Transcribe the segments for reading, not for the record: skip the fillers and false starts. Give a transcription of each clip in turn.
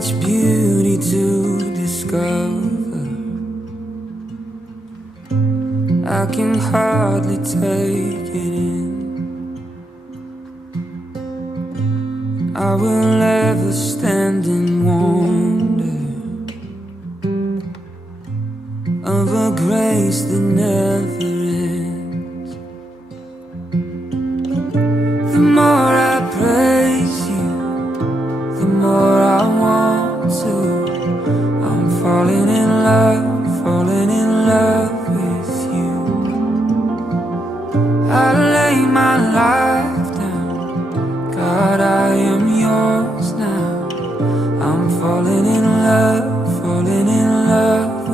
much beauty to discover. I can hardly take it in. I will ever stand in wonder of a grace that never ends. The more I praise you, the more I want to. I'm falling in love with you. I lay my life down, God, I am yours now. I'm falling in love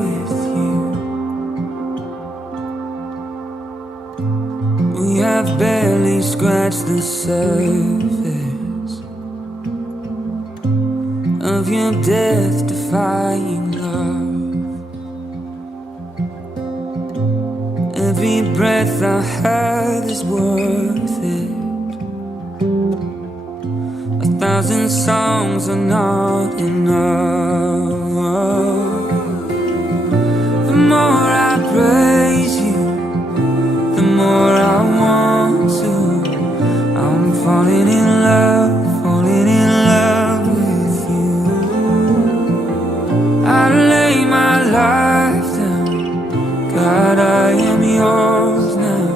with you. We have barely scratched the surface of your death-defying love. Every breath I have is worth it. 1,000 songs are not enough. The more I praise you, the more I want to. I'm falling in love with you. I lay my life down, God, I am yours now.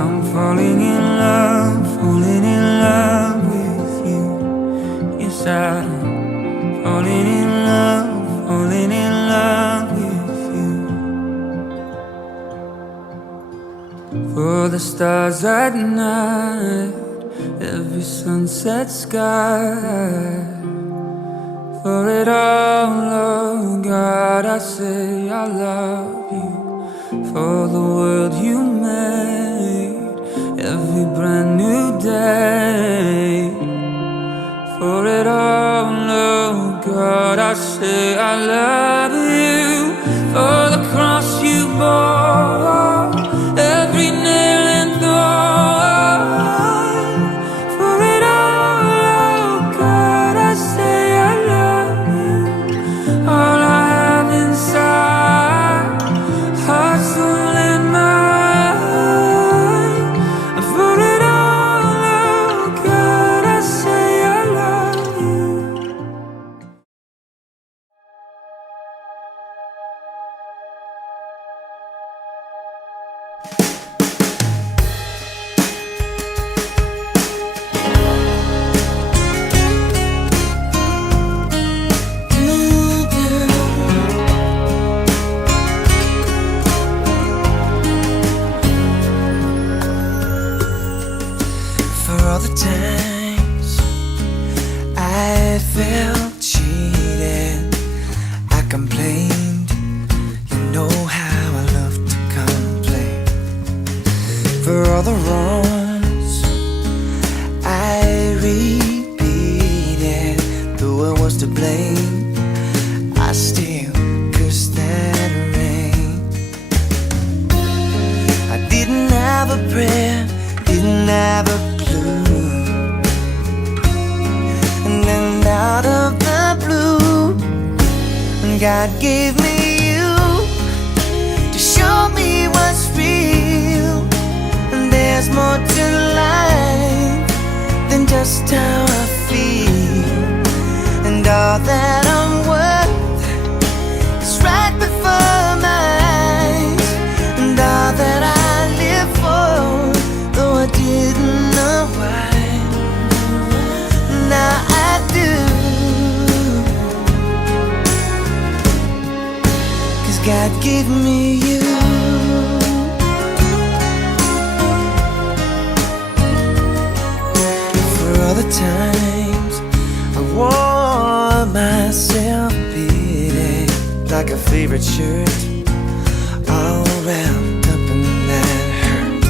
I'm falling in love with you. Yes, I'm falling in love with you. For the stars at night, every sunset sky. For it all, oh God, I say I love you. For the world you made, every brand new day. For it all, oh God, I say I love you. For the cross you bore, every nail and thorn. For it all, oh God, I say I love you. All I have inside, heart, soul and mind. For it all, oh God, I say I love you. For all the times I felt cheated, I complained. You know how I love to complain. For all the wrongs I repeated, though I was to blame, I still cursed that rain. I didn't have a prayer, didn't have a clue. And then out of the blue, God gave me you to show me what's real. And there's more to life than just how I feel. And all that I'm worth is right before my eyes. And all that I live for, though I didn't know why, now I do. 'Cause God gave me you. For all the times I wore myself pity like a favorite shirt, all wrapped up in that hurt.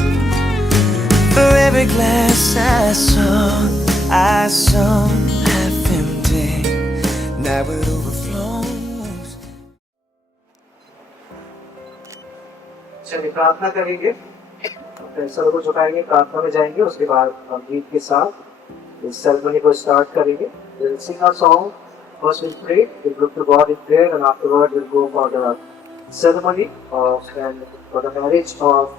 For every glass I saw half empty, now it overflows. चलिए प्रार्थना करेंगे, फिर sir को झुकाएंगे, प्रार्थना में जाएंगे, उसके बाद हम गीत के साथ इस सेरेमनी को स्टार्ट करेंगे. We'll sing a song First we'll pray, we'll look to God in prayer, and afterward we'll go for the ceremony and for the marriage of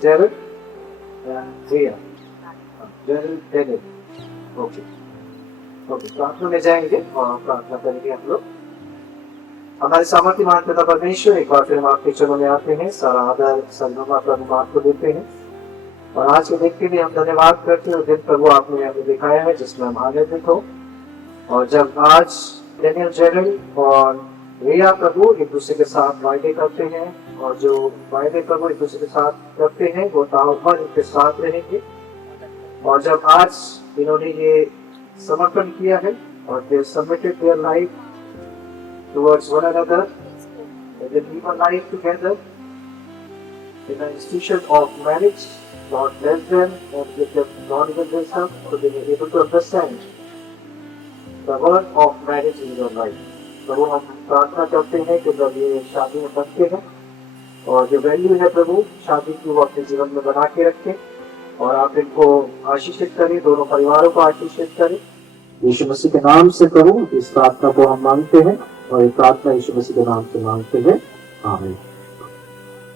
Jared and Rhea. Jared, David. Okay. प्रार्थना में जाएंगे और प्रार्थना करेंगे हम लोग। हमारे सामर्थ्यवान पिता परमेश्वर, एक बार फिर हम आपके चरणों में आते हैं, सारा आदर सर्वनामा प्रभु आपको देते हैं और आज के दिन के लिए हम धन्यवाद करते हैं। दिन प्रभु आपने हमें दिखाया है जिसमें हम आनंदित हो। और जब आज डेनियल जेरल और रिया प्रभु एक दूसरे के साथ वायदे करते हैं और जो वायदे प्रभु एक दूसरे के साथ करते हैं वो ताउम्र इनके साथ रहेंगे। और जब आज इन्होंने ये समर्पण किया है और they submitted their life towards one another, they live a life together in an institution of marriage. Lord bless them and give them knowledge and wisdom so they may be able to understand the word of marriage in their life. प्रभु हम प्रार्थना करते हैं कि जब ये शादी में बनते हैं और जो वैल्यू है प्रभु शादी की वो अपने जीवन में बना के रखें और आप इनको आशीषित करें, दोनों परिवारों को आशीषित करें। यीशु मसीह के नाम से प्रभु इस प्रार्थना को हम मांगते हैं और ये प्रार्थना यीशु मसीह के नाम से मांगते हैं, आमीन।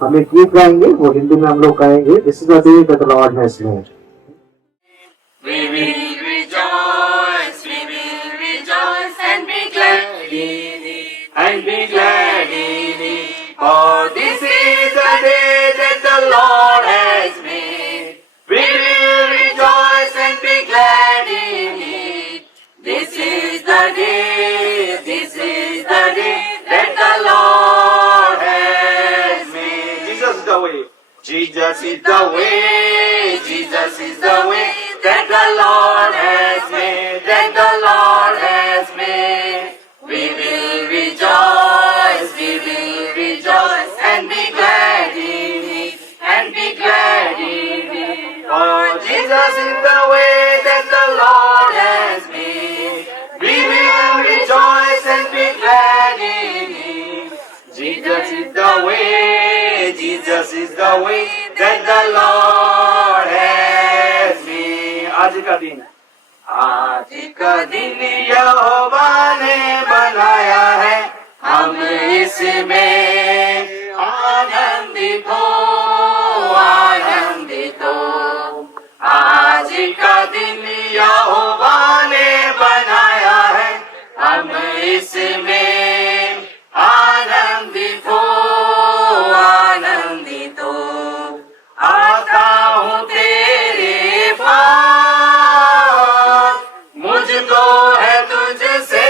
हम एक गीत गाएंगे, वो हिंदी में हम लोग गाएंगे, this is the day that the Lord has made. We will rejoice and be glad in it, and be glad in it. For this is the day that the Lord has made. We will rejoice and be glad in it. This is the day that the Lord has made. Jesus is the way. Jesus is the way. Jesus is the way that the Lord has made. That the Lord has made. We will rejoice and be glad in it, and be glad in it. Oh, Jesus is the way that the Lord has made. We will rejoice and be glad in it. Jesus is the way, Jesus is the way that the Lord has made. आज का दिन यहोवा ने बनाया है, हम इसमें आनंदित हो। आज का दिन यहोवा ने बनाया है, हम इसमें आनंदित हो। आता हूँ तेरे पास, मुझको है तुझसे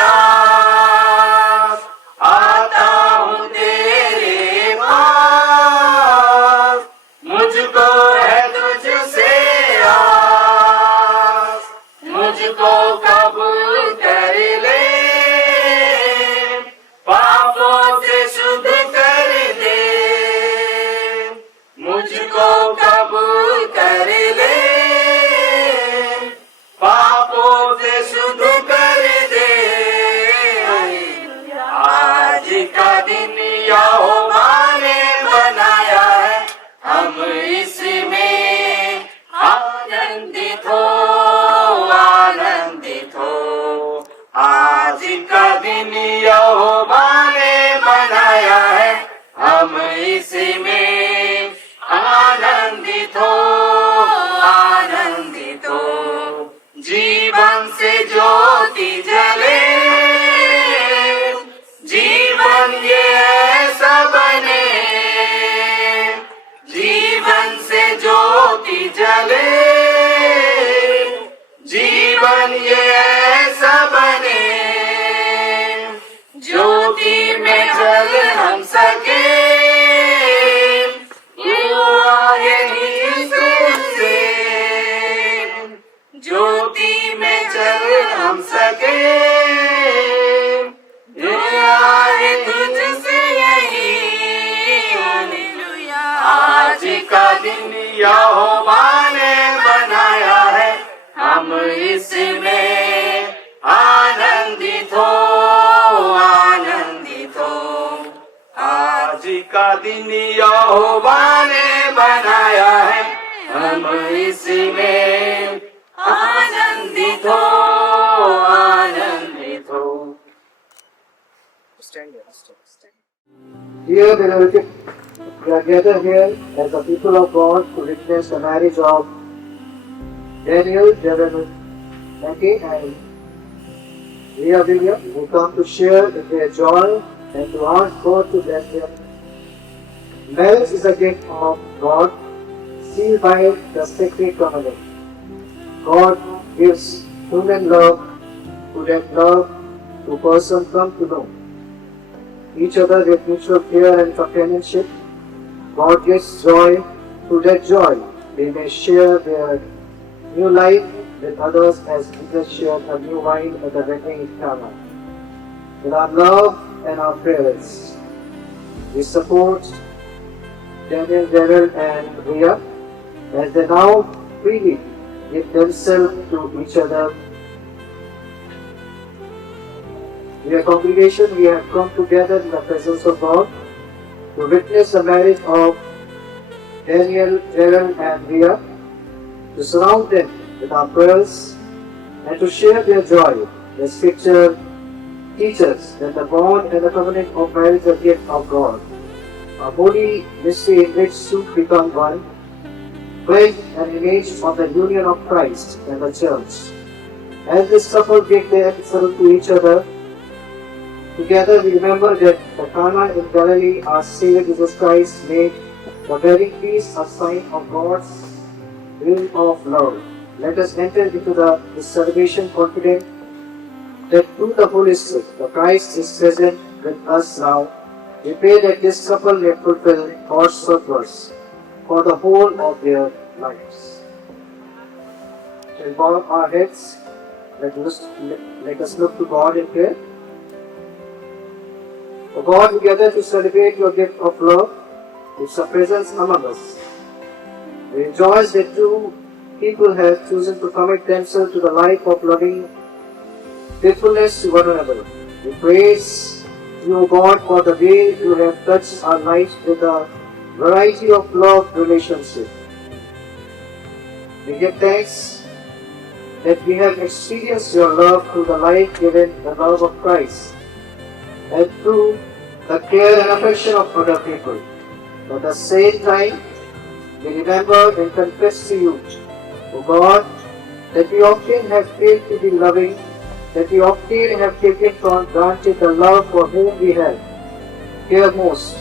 आस। आता हूँ तेरे पास, मुझको है तुझसे आस। मुझको कबूल कर ले, पापों से शुद्ध कर दे। मुझको कबूल कर ले, पापों से शुद्ध कर दे। आज का दिन यहोवा ने बनाया है, हम इसमें आनंदित हो। आज का दिन यहोवा ने बनाया है, हम इसमें आनंदित हो। जीवन से ज्योति जले, जीवन ये ऐसा बने। जीवन से ज्योति जले, जीवन ये ऐसा बने। ज्योति में जल हम सके, ज्योति में चल हम सके। तुझसे यही आज का दिन यहोवा ने बनाया है, हम इसमें आनंदित हो। आज का दिन यहोवा ने बनाया है, हम इसमें आनंदित हो। Dear beloved, we are gathered here as the people of God to witness the marriage of Daniel, Devin, Maggie, and Leah William, who come to share in their joy and to ask God to bless them. Marriage is a gift of God, sealed by the sacred covenant. God gives human love to that love to person come to know each other with mutual care and companionship. God gives joy to that joy. They may share their new life with others as Jesus shared a new wine at the wedding in Cana. In our love and our prayers, we support Daniel, Daryl, and Ria as they now freely give themselves to each other. We are a congregation, we have come together in the presence of God to witness the marriage of Daniel, Daryl, and Ria, to surround them with our prayers and to share their joy. The scripture teaches that the bond and the covenant of marriage are a gift of God, a holy mystery in which two become one, pledged an image of the union of Christ and the church. As this couple give themselves to each other, together we remember that the Cana in Galilee, our Savior Jesus Christ made the wedding feast a sign of God's will of love. Let us enter into this celebration confident that through the Holy Spirit, the Christ is present with us now. We pray that this couple may fulfill God's purpose for the whole of their lives. Shall we bow our heads? Let us look to God in prayer. O God, we gather to celebrate your gift of love, its presence among us. We rejoice that two people have chosen to commit themselves to the life of loving faithfulness to one another. We praise you, O God, for the way you have touched our lives with a variety of love relationships. We give thanks that we have experienced your love through the life given, the love of Christ, and through the care and affection of other people. At the same time, we remember and confess to you, O God, that we often have failed to be loving, that we often have taken for granted the love for whom we have cared most.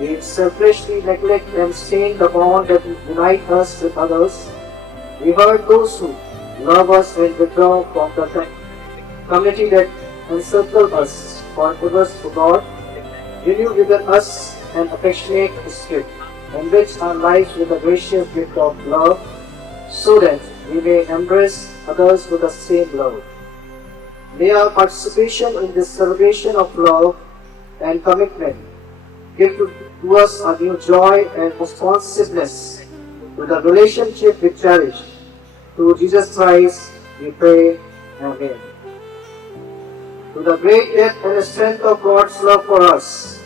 We selfishly neglect and stain the bond that unites us with others. We hurt those who love us and withdraw from the community that encircles us. Forgive us, O God, renew within us an affectionate spirit, enrich our lives with the gracious gift of love, so that we may embrace others with the same love. May our participation in this celebration of love and commitment give to us a new joy and responsiveness to the relationship we cherish. Through Jesus Christ, we pray. Amen. To the great depth and strength of God's love for us,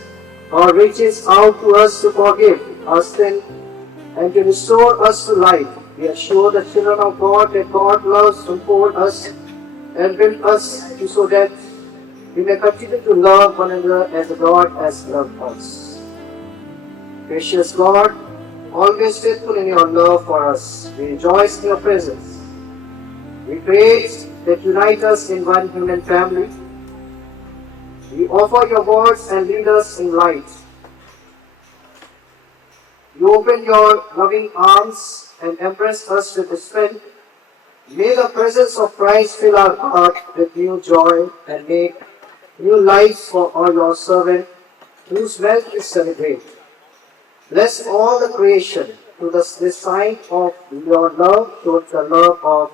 God reaches out to us to forgive our sin and to restore us to life. We assure the children of God that God loves to hold us and build us so that we may continue to love one another as God has loved us. Gracious God, always faithful in your love for us, we rejoice in your presence. We praise that unite us in one human family. We offer your words and lead us in light. You open your loving arms and embrace us with strength. May the presence of Christ fill our heart with new joy and make new lives for all your servants whose wealth is celebrated. Bless all the creation to the sign of your love towards the love of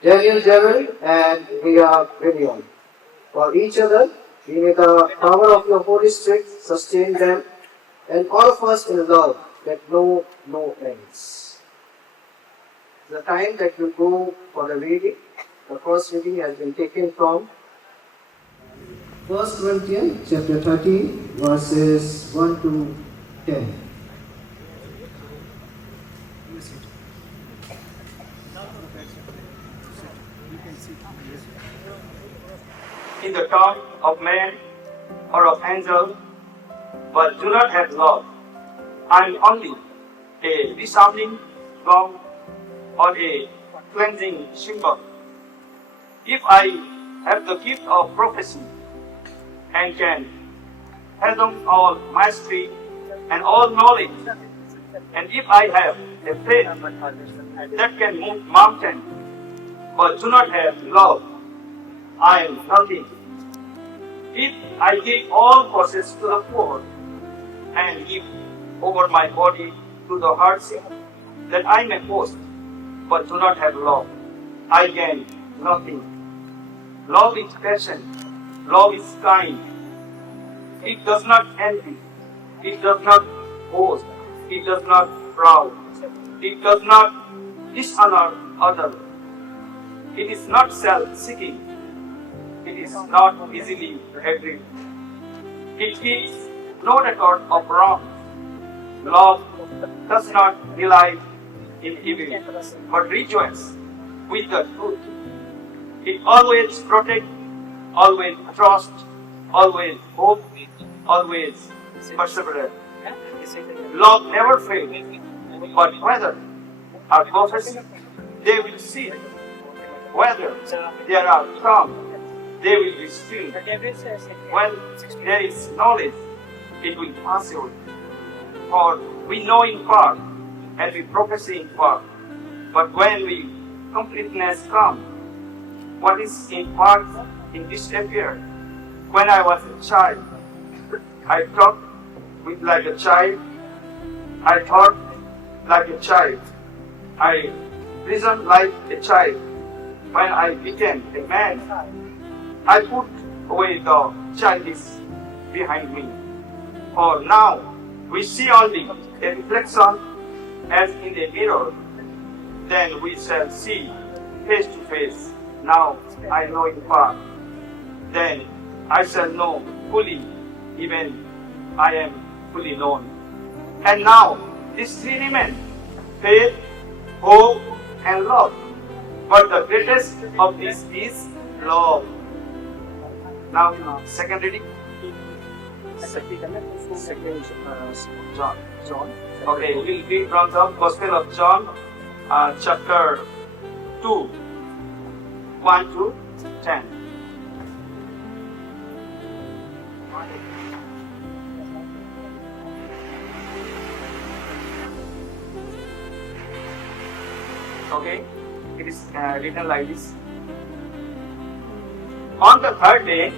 Daniel, Daryl, and Ria William. For each other, we may the power of your Holy Spirit sustain them and all of us in love that know no ends. The time that will go for the reading, the first reading has been taken from 1 Corinthians chapter 13, verses 1 to 10. In the tongue of man, or of angels, but do not have love, I am only a resounding gong or a cleansing cymbal. If I have the gift of prophecy and can fathom all mastery and all knowledge, and if I have a faith that can move mountains, but do not have love, I am nothing. If I give all possessions to the poor and give over my body to the hardship, that I may boast, but do not have love, I gain nothing. Love is patient, love is kind. It does not envy, it does not boast, it does not proud, it does not dishonor others. It is not self-seeking, it is not easily angry. It keeps no record of wrong. Love does not delight in evil, but rejoices with the truth. It always protects, always trusts, always hopes, always perseveres. Love never fails, but whether are prophecy, they will cease. Whether there are tongues, they will be still. When there is knowledge, it will pass away. For we know in part, and we prophesy in part. But when we completeness comes, what is in part in disappear. When I was a child, I talked with like a child. I thought like a child. I reasoned like a child. When I became a man, I put away the childish behind me. For now we see only a reflection as in a mirror. Then we shall see face to face. Now I know in part. Then I shall know fully, even I am fully known. And now these three remain: faith, hope, and love. But the greatest of these is love. Now, second reading. Second John. Okay, we'll read from the Gospel of John, chapter 2, 1 to 10. Okay, it is written like this. On the third day,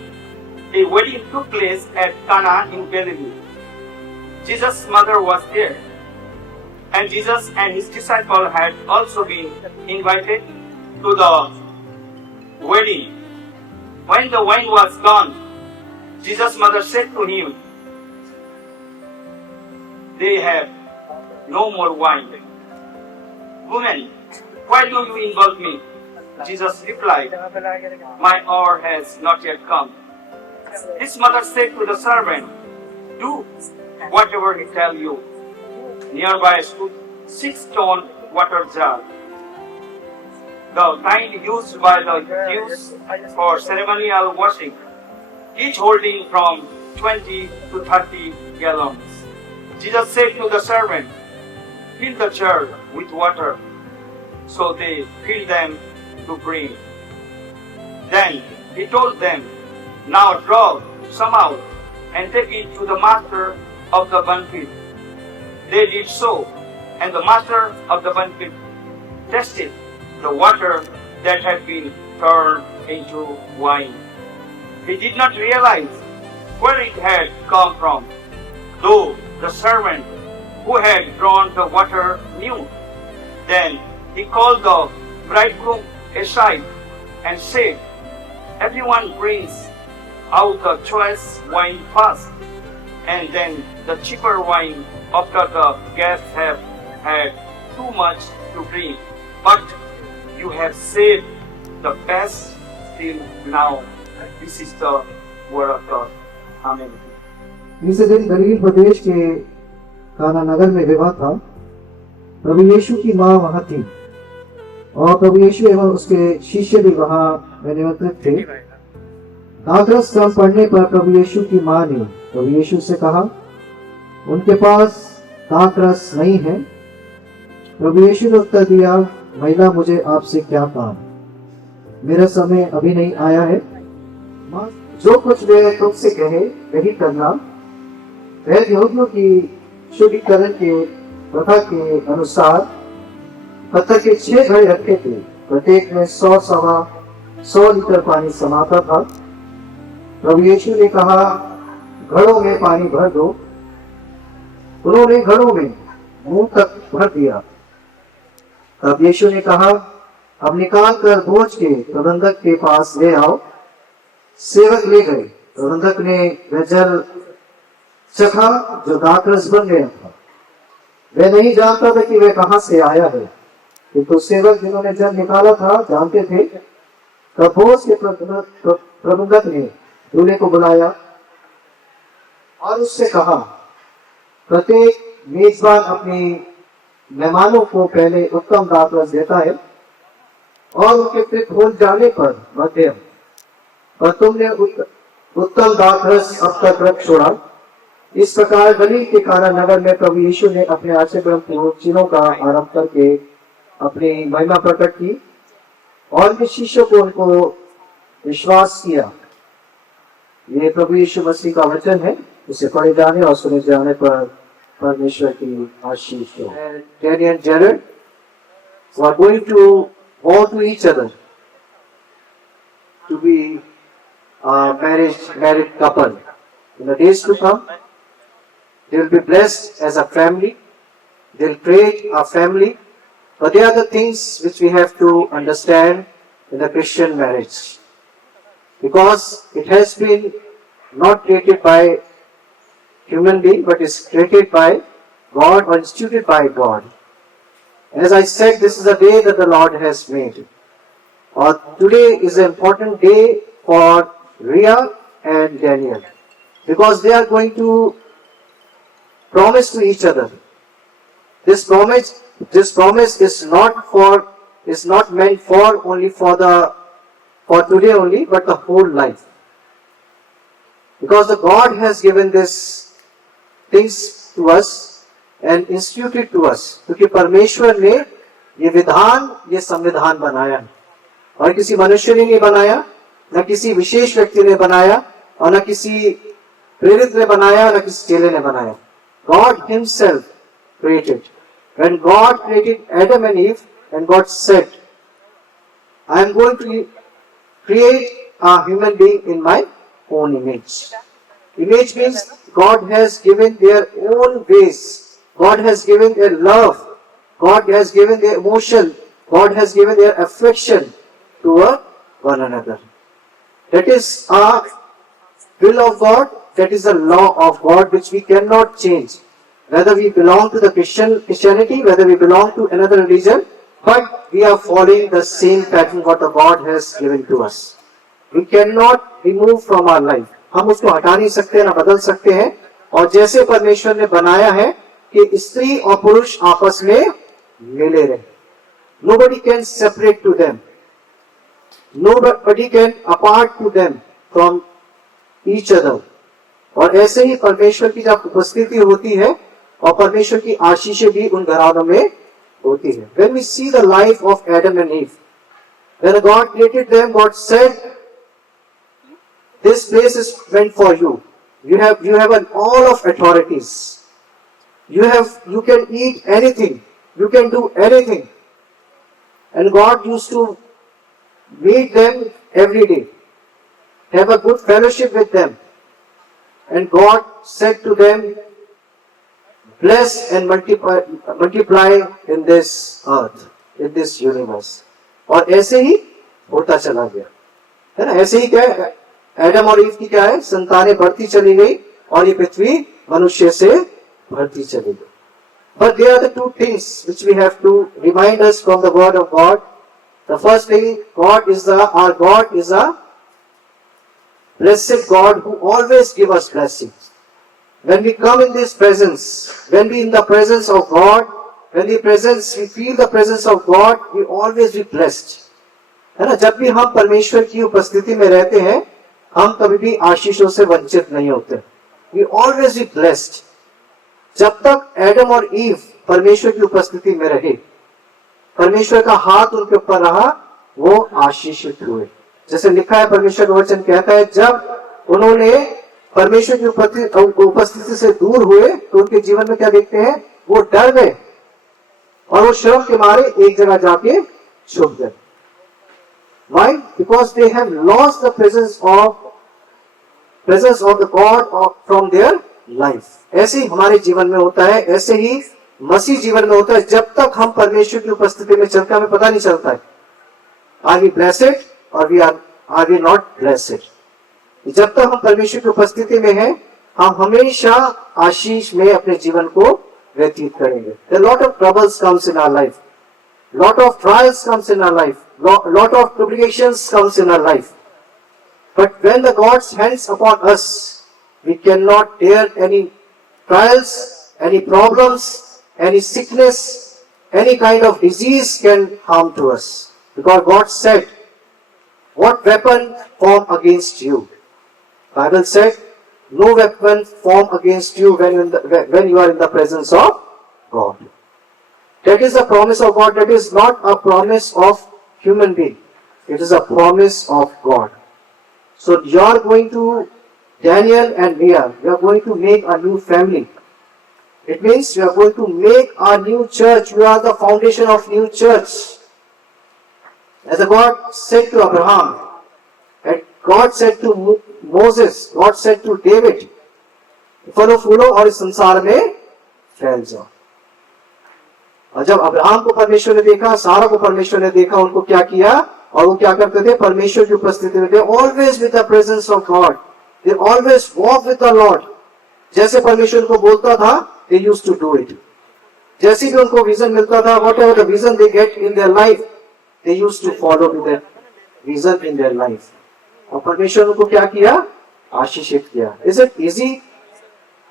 a wedding took place at Cana in Galilee. Jesus' mother was there, and Jesus and his disciples had also been invited to the wedding. When the wine was gone, Jesus' mother said to him, "They have no more wine." "Woman, why do you involve me?" Jesus replied, "My hour has not yet come." His mother said to the servant, "Do whatever he tells you." Nearby stood 6-stone water jars, the kind used by the Jews for ceremonial washing, each holding from 20 to 30 gallons. Jesus said to the servant, "Fill the jar with water." So they filled them to brim. Then he told them, "Now draw some out and take it to the master of the banquet." They did so, and the master of the banquet tasted the water that had been turned into wine. He did not realize where it had come from, though the servant who had drawn the water knew. Then he called the bridegroom aside and said, "Everyone brings out the choice wine first, and then the cheaper wine after the guests have had too much to drink. But you have saved the best till now." This is the word of God. Amen. इसी दिन गलील प्रदेश के काना नगर में विवाह था। प्रभु यीशु की मां वहां थी और प्रभु यीशु एवं उसके शिष्य भी वहां निमंत्रित थे। दाखरस कम पड़ने पर प्रभु यीशु की मां ने प्रभु यीशु से कहा, उनके पास दाखरस नहीं है। प्रभु यीशु ने उत्तर दिया, महिला, मुझे आपसे क्या काम, मेरा समय अभी नहीं आया है। मां, जो कुछ वे तुमसे कहे वही करना। वह यहूदियों की शुद्धिकरण के प्रथा के अनुसार पत्थर के 6 घड़े रखे थे, प्रत्येक में 100 लीटर पानी समाता था। प्रभु यीशु ने कहा, घड़ों में पानी भर दो। उन्होंने घड़ों में मुंह तक भर दिया। तब यीशु ने कहा, अब निकाल कर बोझ के प्रबंधक के पास ले आओ। सेवक ले गए। प्रबंधक ने वह जल चखा जो दाखरस बन गया था। वह नहीं जानता था कि वह कहां से आया है, किंतु सेवक जिन्होंने जल निकाला था जानते थे। तब बोझ के प्रबंधक ने दूल्हे को बुलाया और उससे कहा, प्रत्येक मेजबान अपने मेहमानों को पहले उत्तम दाखरस देता है और उनके फिर भूल जाने पर मध्यम, पर तुमने उत्तम दाखरस अब तक रख छोड़ा। इस प्रकार गलील के काना नगर में प्रभु यीशु ने अपने आचरण चिन्हों का आरंभ करके अपनी महिमा प्रकट की और उनके शिष्यों को उनको विश्वास किया। ये प्रभु यीशु मसीह का वचन है। इसे पढ़े जाने और सुने जाने पर परमेश्वर की आशीष हो। Danny and Jared who are going to vow to each other to be a married couple in the days to come. They will be blessed as a family. They will create a family. But there are the things which we have to understand in the Christian marriage, because it has been not created by human being, but is created by God or instituted by God. As I said, this is a day that the Lord has made. Or today is an important day for Ria and Daniel, because they are going to promise to each other. This promise is not meant for only for today only, but the whole life. Because the God has given these things to us and instituted to us. क्योंकि परमेश्वर ने ये विधान, ये संविधान बनाया है, और किसी मनुष्य ने नहीं बनाया, न किसी विशेष व्यक्ति ने बनाया, और न किसी प्रेरित ने बनाया, न किसी चेले ने बनाया. God Himself created. When God created Adam and Eve, and God said, I am going to create a human being in my own image. Image means God has given their own ways. God has given their love. God has given their emotion. God has given their affection to one another. That is a will of God. That is the law of God which we cannot change. Whether we belong to the Christianity, whether we belong to another religion, but we are following the same pattern what the God has given to us. We cannot remove from our life. हम उसको हटा नहीं सकते, ना बदल सकते हैं. और जैसे परमेश्वर ने बनाया है कि स्त्री और पुरुष आपस में मिले रहे. Nobody can separate to them. Nobody can apart to them from each other. और ऐसे ही परमेश्वर की जब उपस्थिति होती है और परमेश्वर की आशीषें भी उन घरानों में होती है. When we see the life of Adam and Eve, when God created them, God said, this place is meant for you. You have an all of authorities. You can eat anything. You can do anything. And God used to meet them every day, have a good fellowship with them. And God said to them, bless and multiply in this earth, in this universe. और ऐसे ही होता चला गया, है ना. ऐसे ही क्या है, एडम और ईव की क्या है, संतानें बढ़ती चली गई और ये पृथ्वी मनुष्य से बढ़ती चली गई. But there are the two things which we have to remind us from the word of God. The first thing, our God is a blessed God who always gives us blessings. When we come in this presence, when we in the presence of God, when we feel the presence of God, we always be blessed. है ना. जब भी हम परमेश्वर की उपस्थिति में रहते हैं, हम कभी भी आशीषों से वंचित नहीं होते. We always be blessed. जब तक एडम और ईव परमेश्वर की उपस्थिति में रहे, परमेश्वर का हाथ उनके ऊपर रहा, वो आशीषित हुए. जैसे लिखा है, परमेश्वर का वचन कहता है, जब उन्होंने परमेश्वर की उपस्थिति से दूर हुए तो उनके जीवन में क्या देखते हैं, वो डर गए और वो शर्म के मारे एक जगह जाके छुप गए. Why? Because they have lost the presence of the God from their life. ऐसे ही हमारे जीवन में होता है, ऐसे ही मसीह जीवन में होता है. जब तक हम परमेश्वर की उपस्थिति में चलते हैं, हमें पता नहीं चलता है आर वी ब्लेसेड और आर वी नॉट ब्लेसेड. जब तक हम परमेश्वर की उपस्थिति में हैं, हम हमेशा आशीष में अपने जीवन को व्यतीत करेंगे. A lot of troubles comes in our life, lot of trials comes in our life, lot of tribulations comes in our life. But when the God's hands upon us, we cannot bear any trials, any problems, any sickness, any kind of disease can harm to us. Because God said, what weapon form against you? Bible said, no weapon form against you when you are in the presence of God. That is a promise of God. That is not a promise of human being. It is a promise of God. So you are going to, Daniel and Mia, we are going to make a new family. It means we are going to make a new church. We are the foundation of new church. As God said to Abraham, and God said to Moses, God said to David, फलो फूलो और इस संसार में फैल जाओ. और जब Abraham को परमेश्वर ने देखा, सारा को परमेश्वर ने देखा, उनको क्या किया, और वो क्या करते थे, परमेश्वर की उपस्थिति में थे. Always with the presence of God, they always walk with the Lord. जैसे परमेश्वर को बोलता था, they used to do it. जैसे भी उनको विजन मिलता था, whatever the vision they get in their life, they used to follow with that vision in their life. और परमेश्वर उनको क्या किया, आशीषित किया. Is it easy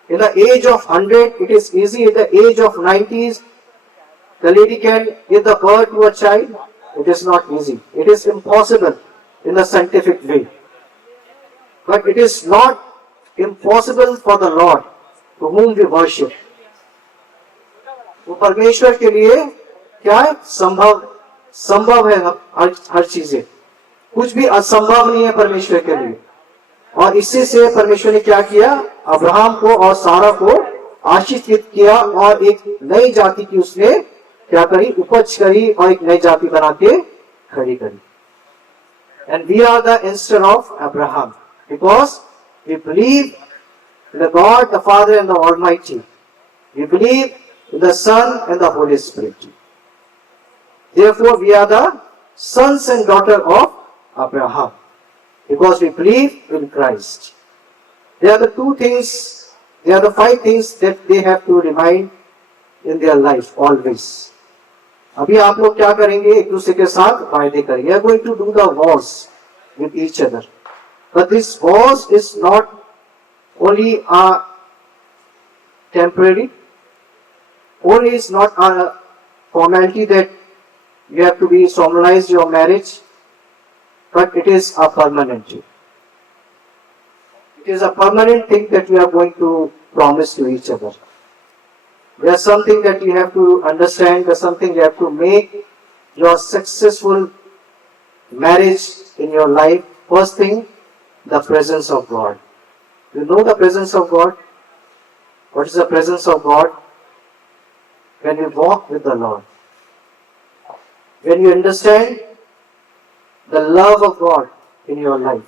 in the age of 100? It is easy. In the age of 90s, the lady can give the birth to a child. It is not easy. It is impossible in the scientific way. But it is not impossible for the Lord to whom we worship. वो परमेश्वर के लिए क्या है, संभव है हर चीजें. कुछ भी असंभव नहीं है परमेश्वर के लिए. और इसी से परमेश्वर ने क्या किया, अब्राहम को और सारा को आशीषित किया और एक नई जाति की उसने क्या करी, उपज करी और एक नई जाति बना के खड़ी करी. And we are the instead of Abraham because we believe in the God the Father and the Almighty. We believe in the Son and the Holy Spirit. Therefore we are the sons and daughter of Abraham. Because we believe in Christ. There are the two things, there are the 5 things that they have to remind in their life always. अभी आप लोग क्या करेंगे, एक दूसरे के साथ वायदे करेंगे. We are going to do the wars with each other. But this wars is not only a temporary, only is not a formality that you have to be solemnize your marriage. But it is a permanent thing. It is a permanent thing that we are going to promise to each other. There is something that you have to understand. There is something you have to make your successful marriage in your life. First thing, the presence of God. You know the presence of God? What is the presence of God? When you walk with the Lord. When you understand the love of God in your life.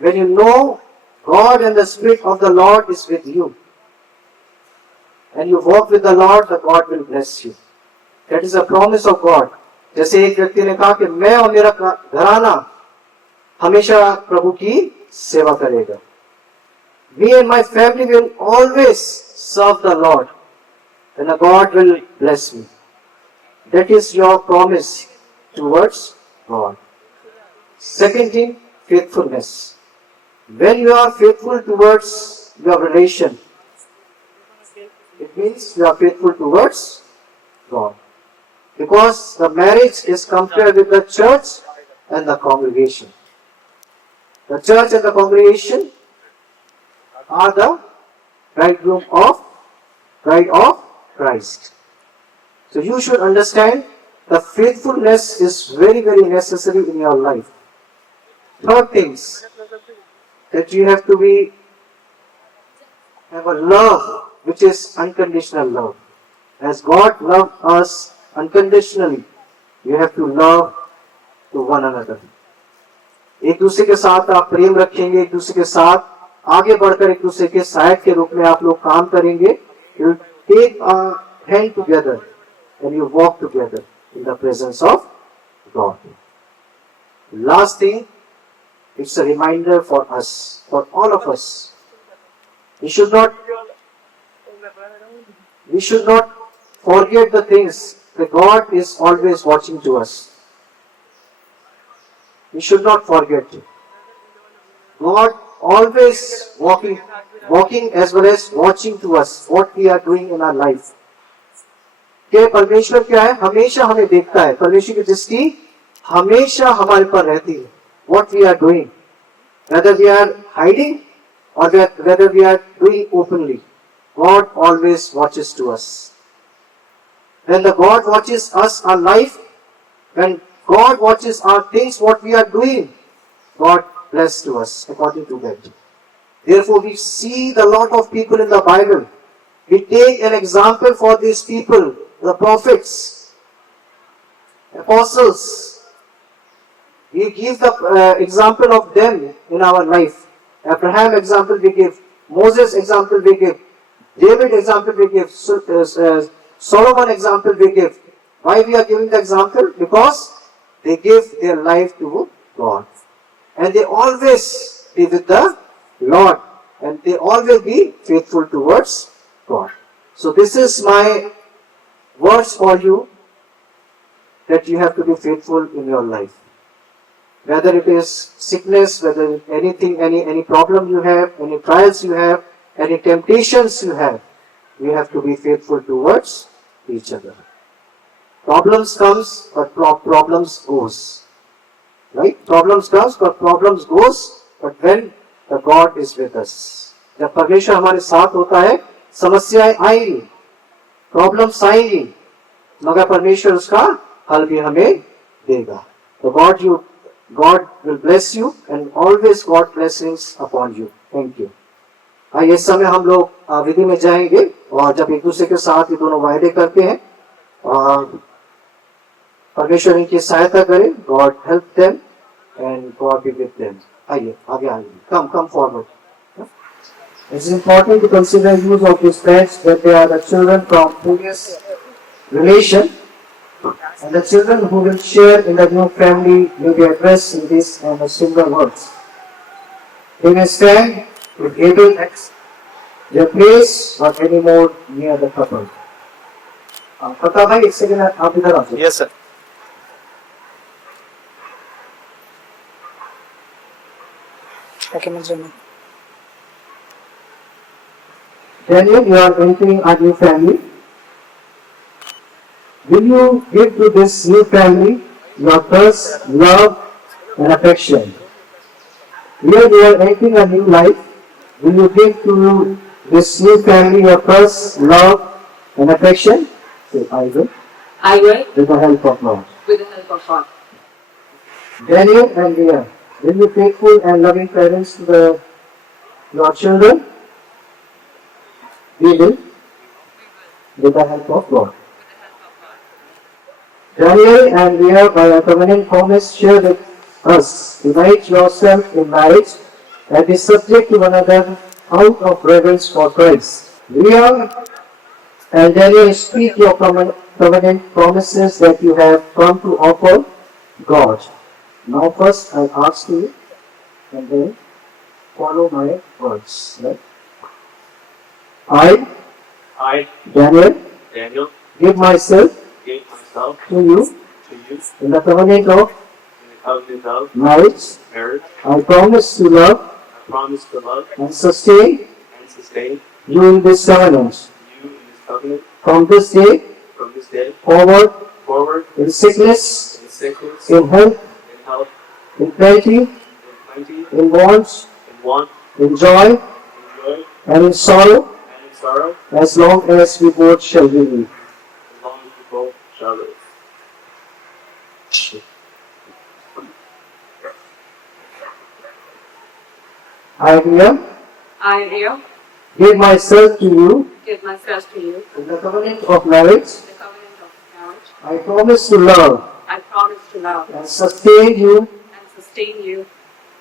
When you know God and the Spirit of the Lord is with you. And you walk with the Lord, the God will bless you. That is a promise of God. जैसे एक व्यक्ति ने कहा कि मैं और मेरा घराना हमेशा प्रभु की सेवा करेगा. Me and my family will always serve the Lord. And the God will bless me. That is your promise towards God. Second thing, faithfulness. When you are faithful towards your relation, it means you are faithful towards God. Because the marriage is compared with the church and the congregation. The church and the congregation are the bride of Christ. So you should understand the faithfulness is very, very necessary in your life. Third things that you have to have a love which is unconditional love. As God loved us unconditionally, you have to love to one another. एक दूसरे के साथ आप प्रेम रखेंगे, एक दूसरे के साथ आगे बढ़कर एक दूसरे के सहायक के रूप में आप लोग काम करेंगे. You take a hand together and you walk together in the presence of God. Last thing, it's a reminder for us, for all of us. We should not forget the things that God is always watching to us. We should not forget. God always walking as well as watching to us what we are doing in our life. कि परमेश्वर क्या है, हमेशा हमें देखता है. परमेश्वर की दृष्टि हमेशा हमारे पर रहती है. What we are doing, whether we are hiding or whether we are doing openly, God always watches to us. When the God watches us, our life, when God watches our things, what we are doing, God bless to us according to that. Therefore, we see the lot of people in the Bible. We take an example for these people, the prophets, apostles. We give the example of them in our life. Abraham example we give, Moses example we give, David example we give, Solomon example we give. Why we are giving the example? Because they give their life to God. And they always be with the Lord. And they always be faithful towards God. So this is my words for you, that you have to be faithful in your life. Whether it is sickness, whether anything, any problem you have, any trials you have, any temptations you have to be faithful towards each other. Problems comes, but problems goes. Right? Problems comes, but problems goes, but when the God is with us. जब परमेश्वर हमारे साथ होता है, समस्याएं आएंगी, problems आएंगी, मगर परमेश्वर उसका हल भी हमें देगा. So God will bless you and always God blessings upon you. Thank you. आइए इस समय हम लोग विधि में जाएंगे और जब एक दूसरे के साथ ये दोनों वायदे करते हैं और परमेश्वर इनकी सहायता करे. God help them and God be with them. आइए आगे. Come forward. It's important to consider use of these plants that they are the children from previous relation, and the children who will share in the new family will be addressed in this and the similar words. They may stand with able X, their place or any more near the couple. पता भाई एक second आप इधर आ जाओ. Yes, sir. Daniel, you are entering a new family. Will you give to this new family your trust, love, and affection? Here you are entering a new life. Will you give to this new family your trust, love, and affection? Say, I will. I will, With the help of God. with the help of God. Daniel and Leah, will you faithful and loving parents to your children? We will. With the help of God. Daniel and Leah, by a covenant promise, share with us. Unite yourself in marriage and be subject to one another out of reverence for Christ. Leah and Daniel, speak your covenant promises that you have come to offer God. Now first I ask you and then follow my words. Right? I, Daniel, Daniel, give myself gave myself to you to you in the covenant of in the covenant of marriage. marriage. I promise to love I promise to love and sustain and sustain you in this covenant. you in this covenant From this day from this day forward, forward, in sickness, in sickness, in health, in health, in plenty, in plenty, in wants, in want, in joy, in joy, and in sorrow, and in sorrow, as long as we both shall live. as long as we both shall live. I here I here give myself to you give myself to you in the covenant of marriage. in the covenant of marriage. I promise to love I promise to love and sustain you and sustain you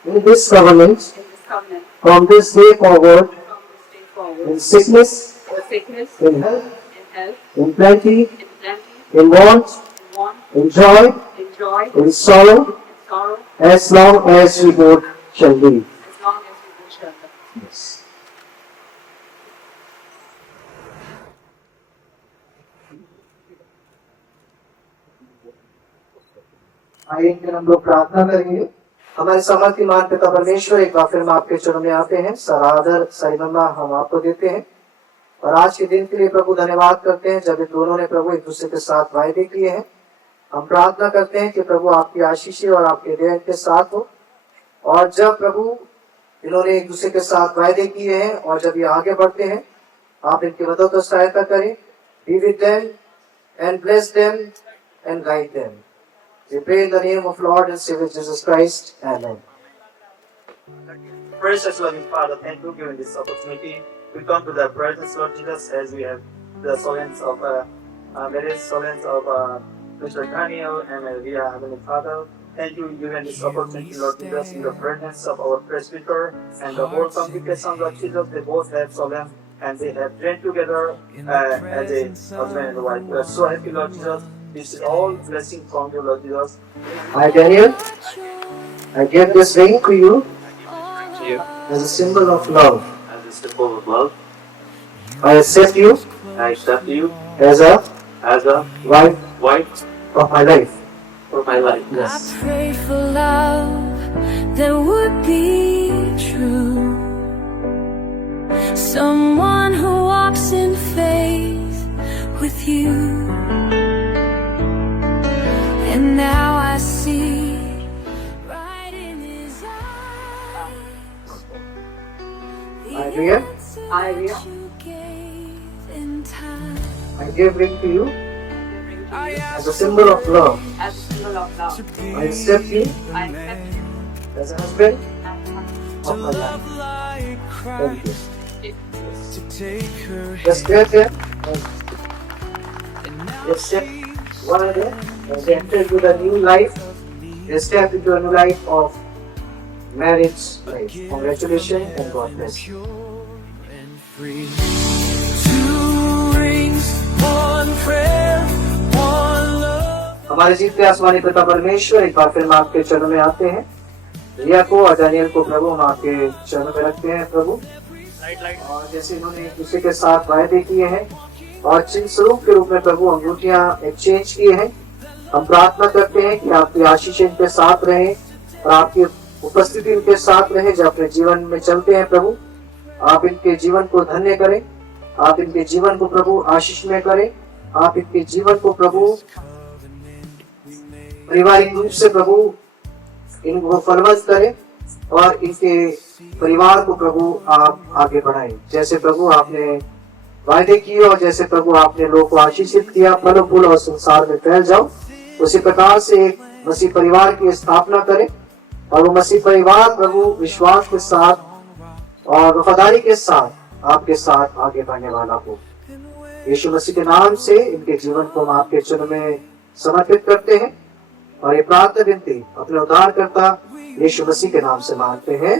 in this covenant in this covenant from this day forward, from this day forward. in sickness, In sickness, in health, in health, in plenty, in plenty, in want, in want, in joy, in joy, in sorrow, in sorrow, as long as we both shall live. as long as we both shall live. Yes. आइए फिर हम लोग प्रार्थना करेंगे। हमारे समर्थीमान पिता परमेश्वर, एक बार फिर हम आपके चरणों में आते हैं। सराधर सरिमना हम आपको देते हैं और आज के दिन के लिए प्रभु धन्यवाद करते हैं जब इन दोनों ने प्रभु एक दूसरे के साथ वायदे किए हैं। हम प्रार्थना करते हैं कि प्रभु आपकी आशीषें और आपके दया के साथ हो, और जब प्रभु इन्होंने एक दूसरे के साथ वायदे किए हैं और जब ये आगे बढ़ते हैं, आप इनकी मदद और सहायता करें। Be with them and bless them and guide them. We pray in the name of Lord and Savior Jesus Christ. Amen. Precious loving Father, thank you for giving this opportunity. We come to the presence, Lord Jesus, as we have the solemns of various solemns of Mr. Daniel and Maria, Heavenly Father. Thank you for giving this opportunity, Lord Jesus, in the presence of our presbyter and the whole congregation, Lord Jesus. They both have solemn and they have joined together as a husband and wife. We are so happy, Lord Jesus. This is all blessing from you, Lord Jesus. I, Daniel, I give this ring to you To you, as a symbol of love. as a symbol of love, I accept you I accept you as a as a wife wife of my life. for my life. I prayed for love that would be true. Someone who walks in faith with you. And now I see right in his eyes the I, Ria, I, Ria, answer you gave in time. I give ring to you as a symbol of love. as a symbol of love, I accept you I accept you as a husband as my of my life. Thank you. husband. Just get there and accept one another and enter into the new life. They step into a new life of marriage life. Congratulations and God bless you. हमारे जीतते आसमानी पिता परमेश्वर, एक बार फिर हम आपके चरणों में आते हैं। रिया को और डैनियल को प्रभु हम आपके चरणों में रखते हैं प्रभु। और जैसे इन्होंने एक दूसरे के साथ वायदे किए हैं और चिन्ह स्वरूप के रूप में प्रभु अंगूठियां एक्सचेंज किए हैं, हम प्रार्थना करते हैं कि आपकी आशीष इनके साथ रहे और आपकी उपस्थिति इनके साथ रहे। जब अपने जीवन में चलते हैं प्रभु, आप इनके जीवन को धन्य करें, आप इनके जीवन को प्रभु आशीष में करें, आप इनके जीवन को प्रभु पारिवारिक रूप से प्रभु इनको फलवत करें और इनके परिवार को प्रभु आप आगे बढ़ाएं। जैसे प्रभु आपने वायदे किए और जैसे प्रभु आपने लोगों को आशीषित किया, फलो फूल और संसार में फैल जाओ, उसी प्रकार से एक मसीह परिवार की स्थापना करें और वो मसीह परिवार प्रभु विश्वास के साथ और वफादारी के साथ आपके साथ आगे बढ़ने वाला हो। यीशु मसीह के नाम से इनके जीवन को हम आपके चरणों में समर्पित करते हैं और ये प्रार्थना विनती अपने उद्धारकर्ता यीशु मसीह के नाम से मांगते हैं,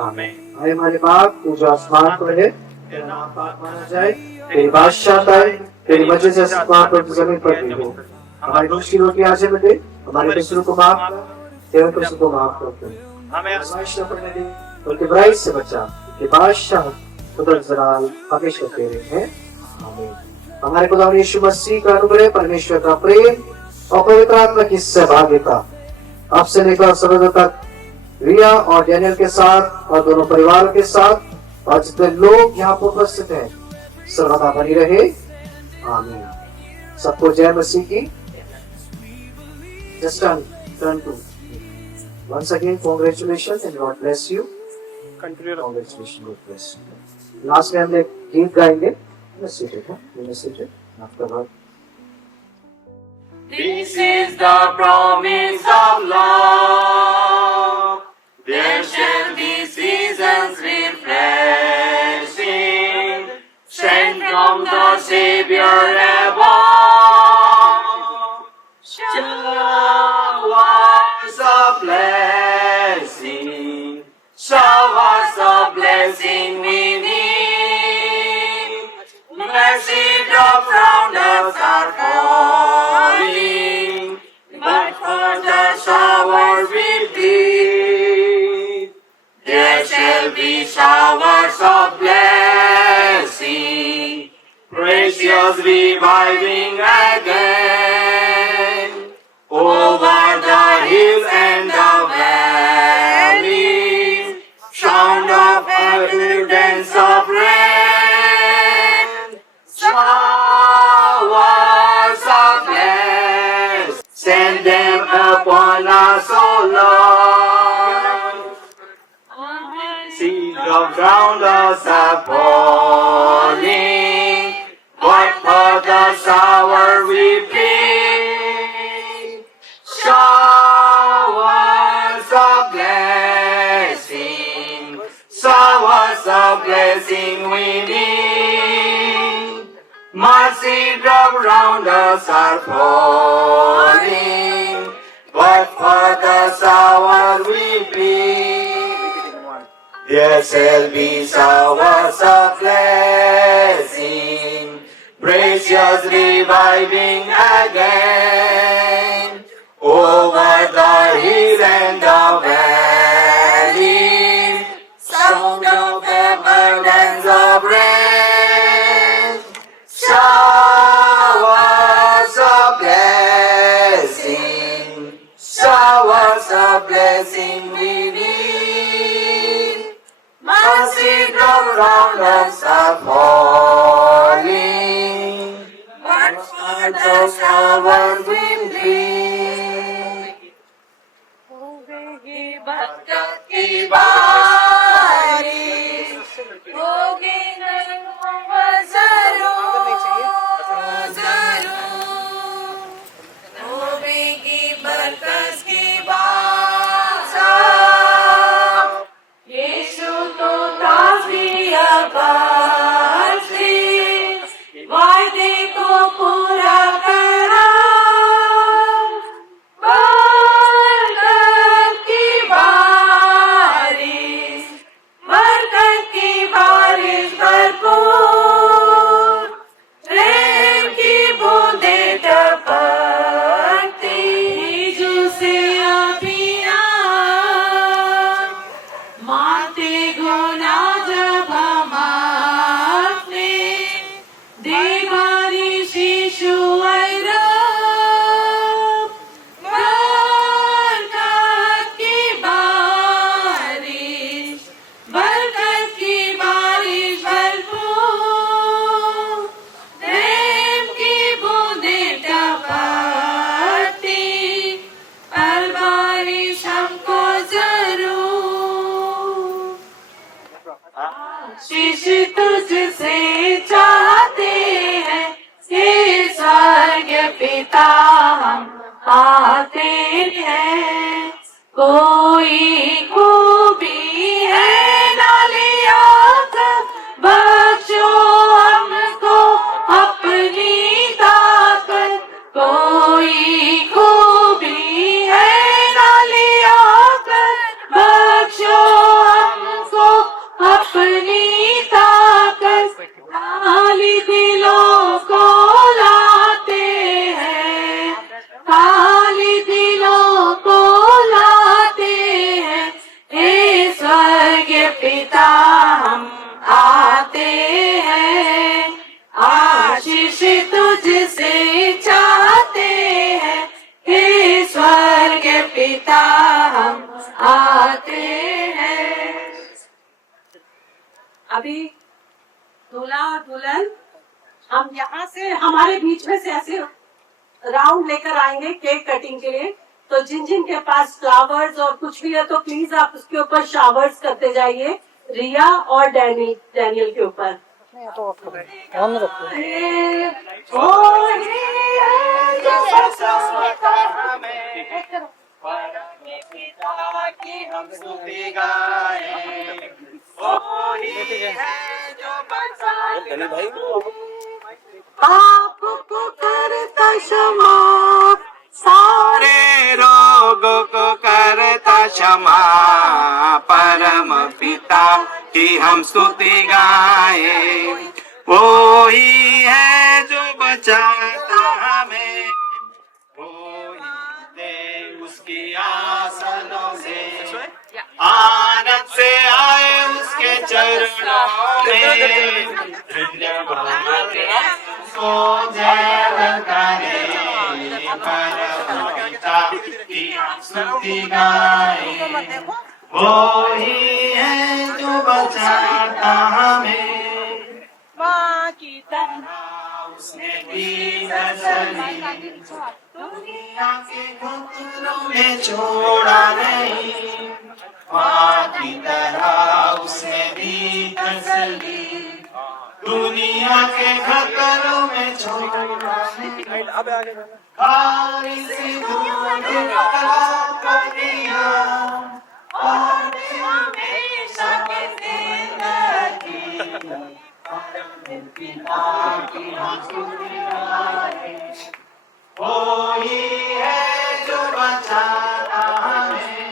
आमीन। आए हमारे बाप, तू जो आसमान पर है, तेरा नाम पाक माना जाए, तेरी बादशाह आए, तेरी मर्जी जैसे आसमान पर जमीन पर भी हो। हमारी रोज की रोटी आज हमें दे, हमारे पितरों को माफ कर, तेरे पितरों को माफ कर दे, हमें आज़माइश न पड़ने दे, बल्कि बुराई से बचा, कि बादशाह खुदा जलाल हमेशा तेरे हैं, आमीन। हमारे खुदा यीशु मसीह का अनुग्रह, परमेश्वर का प्रेम और पवित्र आत्मा की सहभागिता अब से लेकर समय तक रिया और डैनियल के साथ और दोनों परिवारों के साथ और जितने लोग यहाँ पर उपस्थित हैं सर्वदा बनी रहे, आमीन। सबको जय मसीह की। Just turn to Once again, congratulations and God bless you. Congratulations, God bless you. Last में हम एक गीत गाएंगे. Afterward. This is the promise of love. There shall be seasons refreshing, sent from the Savior above. Showers of blessing, showers of blessing we need. Mercy drops round us are falling, but for the shower we plead. There shall be showers of blessing, precious reviving again, over the hills and the valleys, sound of abundance of rain. Showers of blessing, send them upon us, O Lord. Seagulls round us are falling, but for the shower we plead. Showers of blessing, showers of blessing we need. Mercy drop round us are falling, but for the shower we plead. There shall be showers of blessing, precious reviving again, over the hill and the valley, sound of abundance of rain. Showers of blessing, showers of blessing we need. Mercy drop round us are falling, but for the shower we plead. होगी बरकत की बारिश, होगी जरूर जरूर, होगी बरकत की बारिश। यीशु तो ताज़िया बाज़ी, वादे को पूरा करा। बरकत की बारिश, बरकत की बारिश भरपूर, प्रेम की बूंदें टपकती यीशु से अभियान। मानते गुनाह जब हम अपने, दे बारिश यीशु आए रब। बरकत की बारिश, बरकत की बारिश भरपूर, प्रेम की बूंदें टपकती, पर बारिश हमको जरूर। आशीष तुझसे चाहते हैं, हे स्वर्ग पिता हम आते हैं। कोई खूबी है ना लिया कर, बख्शो हमको अपनी ताकत। कोई खूबी है ना लिया कर, बख्शो हमको अपनी ताकत। खाली दिलों को लाते हैं, खाली दिलों को लाते हैं, हे स्वर्ग पिता हम आते हैं। आशीष तुझसे चाहते हैं, हे स्वर्ग पिता हम आते हैं। अभी दूल्हा और दुल्हन हम यहाँ से हमारे बीच में से ऐसे राउंड लेकर आएंगे केक कटिंग के लिए। तो जिन जिन के पास फ्लावर्स और कुछ भी है तो प्लीज आप उसके ऊपर शावर्स करते जाइए, रिया और डैनियल के ऊपर। आपको करता क्षमा सारे रोगों को करता क्षमा, परम पिता की हम स्तुति गाए। वो ही है जो बचाता हमें, वो ही दे उसकी आसनों से, आनंद से आए उसके चरणों में, उसको जय ललकारे, परम पिता की हम स्तुति गाए। वो ही है जो बचाता हमें, माँ की तरह उसने भी तसल्ली, दुनिया के खतरों में छोड़ा नहीं। माँ की तरह उसने भी तसल्ली, दुनिया के खतरों में छोड़ा नहीं। खाली से दूर कर दिया, और हमेशा के जिंदगी, पिता की हम स्तुति गाए। वो ही है जो बचाता हमें,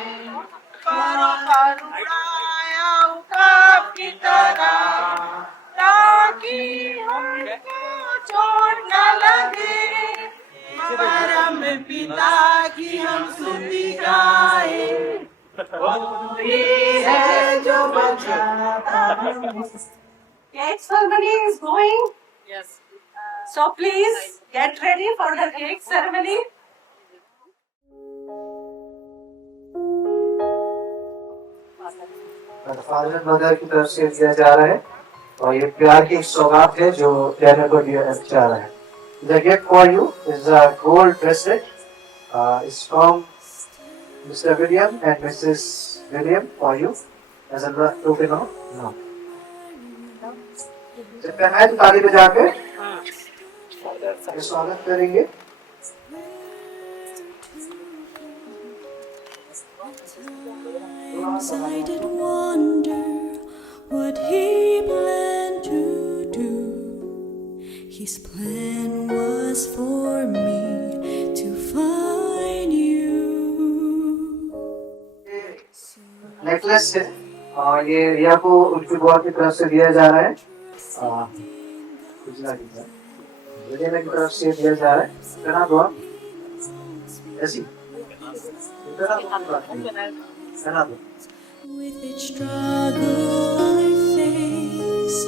की तरह, ताकि हमको चोट न लगे, परम पिता की हम स्तुति गाए। वो ही है जो बचाता हमें। Cake ceremony is going. Yes. So please get ready for the cake ceremony. Father mother की तरफ से दिया जा रहा है और ये प्यार की सौगात है जो डैनियल को दिया जा रहा है। The gift for you is a gold bracelet. It's from Mr. William and Mrs. William for you as a token of love. जब पहनाए तो ताली बजा के स्वागत करेंगे। I did wonder what he planned to do. His plan was for me to find you. Necklace है और ये रिया को उनकी बुआ की तरफ से दिया जा रहा है। रिया की तरफ से दिया जा रहा है। पहना बुआ ऐसी पहना दो। With each struggle I face,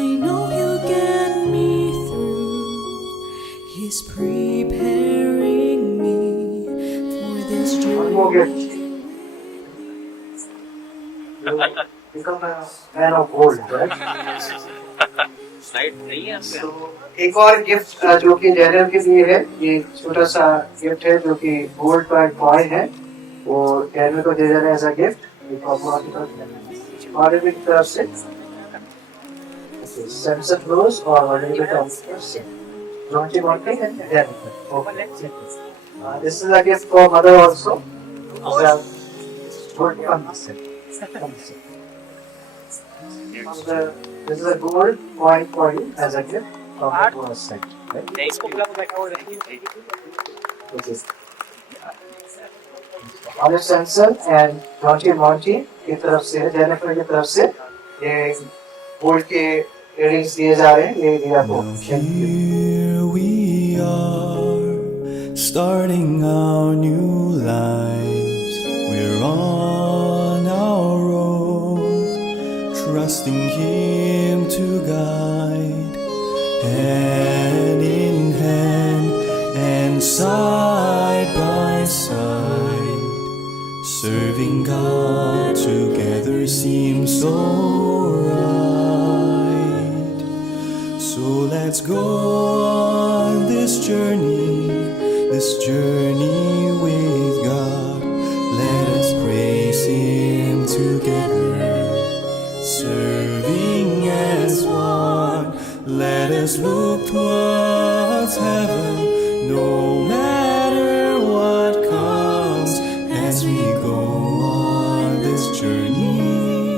I know he'll get me through. He's preparing me for this One more journey. gift. You become a man of gold, right? So, एक और गिफ्ट जो कि डैनियल के लिए है, ये छोटा सा गिफ्ट है जो कि गोल्ड का एक टॉय है, वो डैनियल को दे जा रहे हैं एज अ गिफ्ट। वार्डन की तरफ से सैमसंग रोज और वार्डन की तरफ से launching morning and Daniel. This is a gift for mother also. This is a gold coin for you as a gift from the poor side. Okay. Olive Sanson and Monty Monty की तरफ से, Jennifer की तरफ से ये gold के earrings दिए जा रहे हैं। ये रिया को। Here we are, starting our new lives. We're on our own, trusting Him to guide, hand in hand and side by side. Serving God together seems so right. So let's go on this journey with God.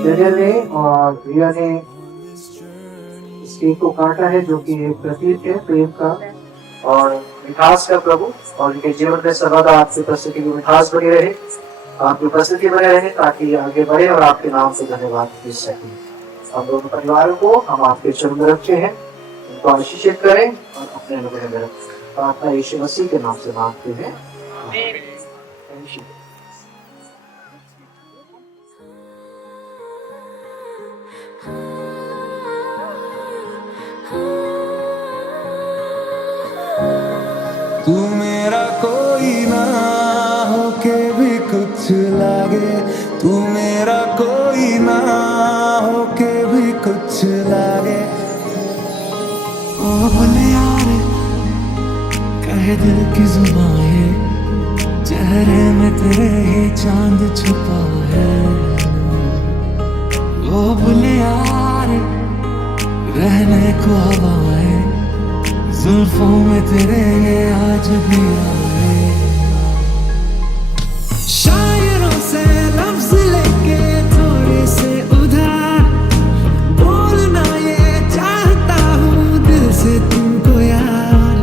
Daniel ने और रिया ने इस cake को काटा है, जो कि एक प्रतीक है प्रेम का और मिठास का प्रभु। और इनके जीवन में सर्वदा आपकी उपस्थिति की मिठास बनी रहे, आपकी उपस्थिति बने रहे, ताकि आगे बढ़े और आपके नाम से धन्यवाद दे सके। हम दोनों परिवारों को हम आपके चरण में रखे हैं, उनको आशीषित करें और अपने अनुग्रह में रखें। प्रार्थना यीशु मसीह के नाम से मांगते हैं, आमीन। तू मेरा कोई ना होके भी कुछ लागे, तू मेरा कोई ना होके भी कुछ लागे। ओ बोले यार कहे दिल की जुबाएं, चेहरे में तेरे ही चांद छुपा है। ओ बोले यार रहने को हवाएं, जुल्फों में तेरे आज भी आए। शायरों से लफ्ज लेके थोड़े से उधार, बोलना ये चाहता हूँ दिल से तुमको यार।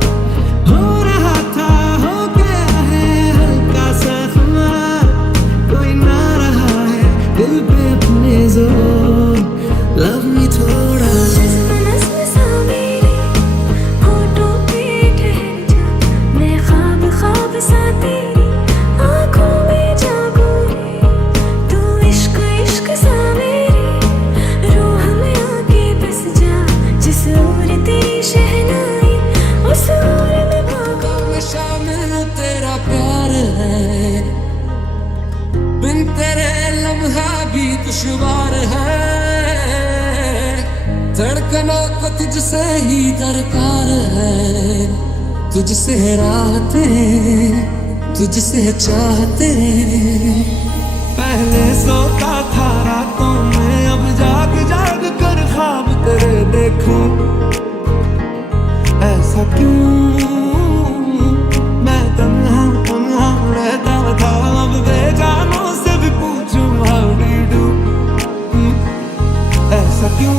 हो रहा था हो गया है हल्का सा खुमार, कोई ना रहा है दिल पे अपने जोर। लव मी थोड़ा दुश्वार है, धड़कनों को तुझसे ही दरकार है। तुझसे रातें तुझसे चाहते, पहले सोता था रातों में, अब जाग जाग कर ख्वाब तेरे देखूं। ऐसा क्यों मैं तन्हा तन्हा रहता था, अब बेजानों से भी पूछूं how do you do। ऐसा क्यों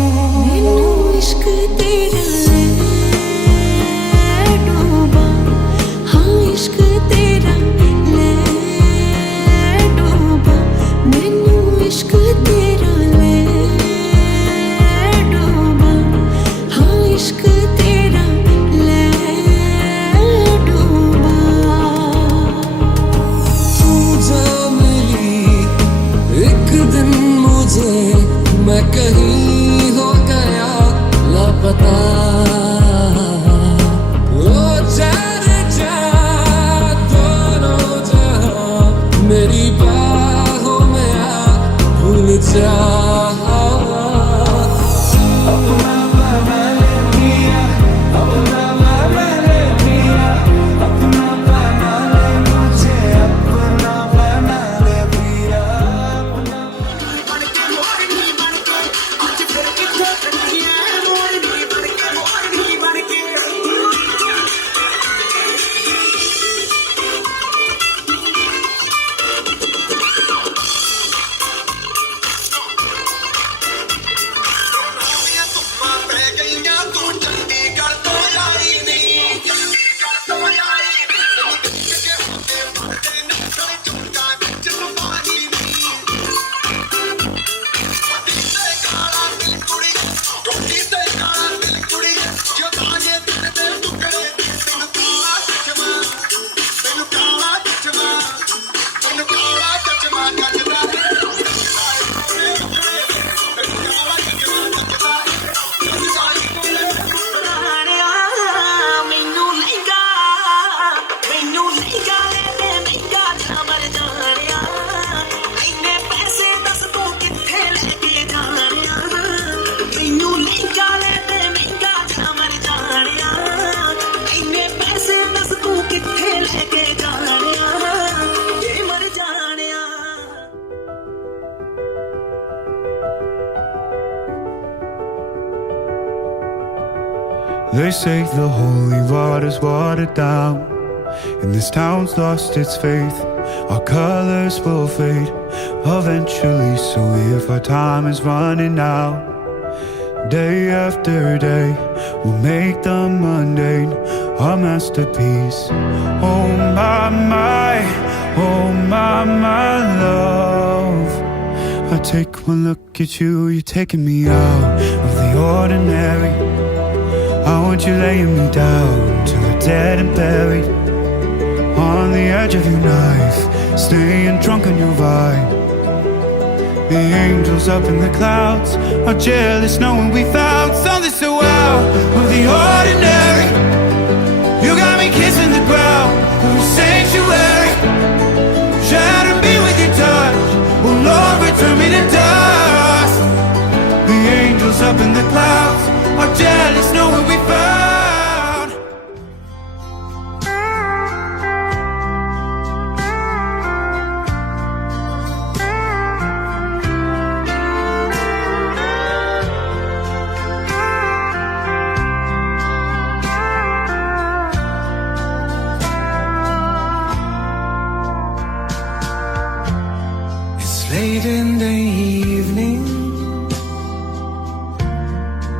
इश्क तेरा ले डूबा, हाँ इश्क तेरा ले डूबा, मैनू इश्क तेरा ले डूबा, हाँ इश्क तेरा ले डूबा। तू जो मिली एक दिन मुझे, मैं कहीं हो गया लापता। ओ जाने जा दोनों जहां, मेरी बाहों में आ भूल जा। अपना बना ले मिया, अपना बना ले मिया, अपना बना ले मुझे, अपना बना ले मिया। They say the holy water's watered down, and this town's lost its faith. our colors will fade eventually. So if our time is running out, day after day, we'll make the mundane our masterpiece. Oh my, oh my love. I take one look at you, you're taking me out of the ordinary. I want you laying me down till we're dead and buried, on the edge of your knife, staying drunk on your vibe. The angels up in the clouds are jealous knowing we found something so out of the ordinary. You got me kissing the ground of a sanctuary. Shatter me with your touch, oh Lord, return me to dust. The angels up in the clouds are jealous knowing we found. Late in the evening,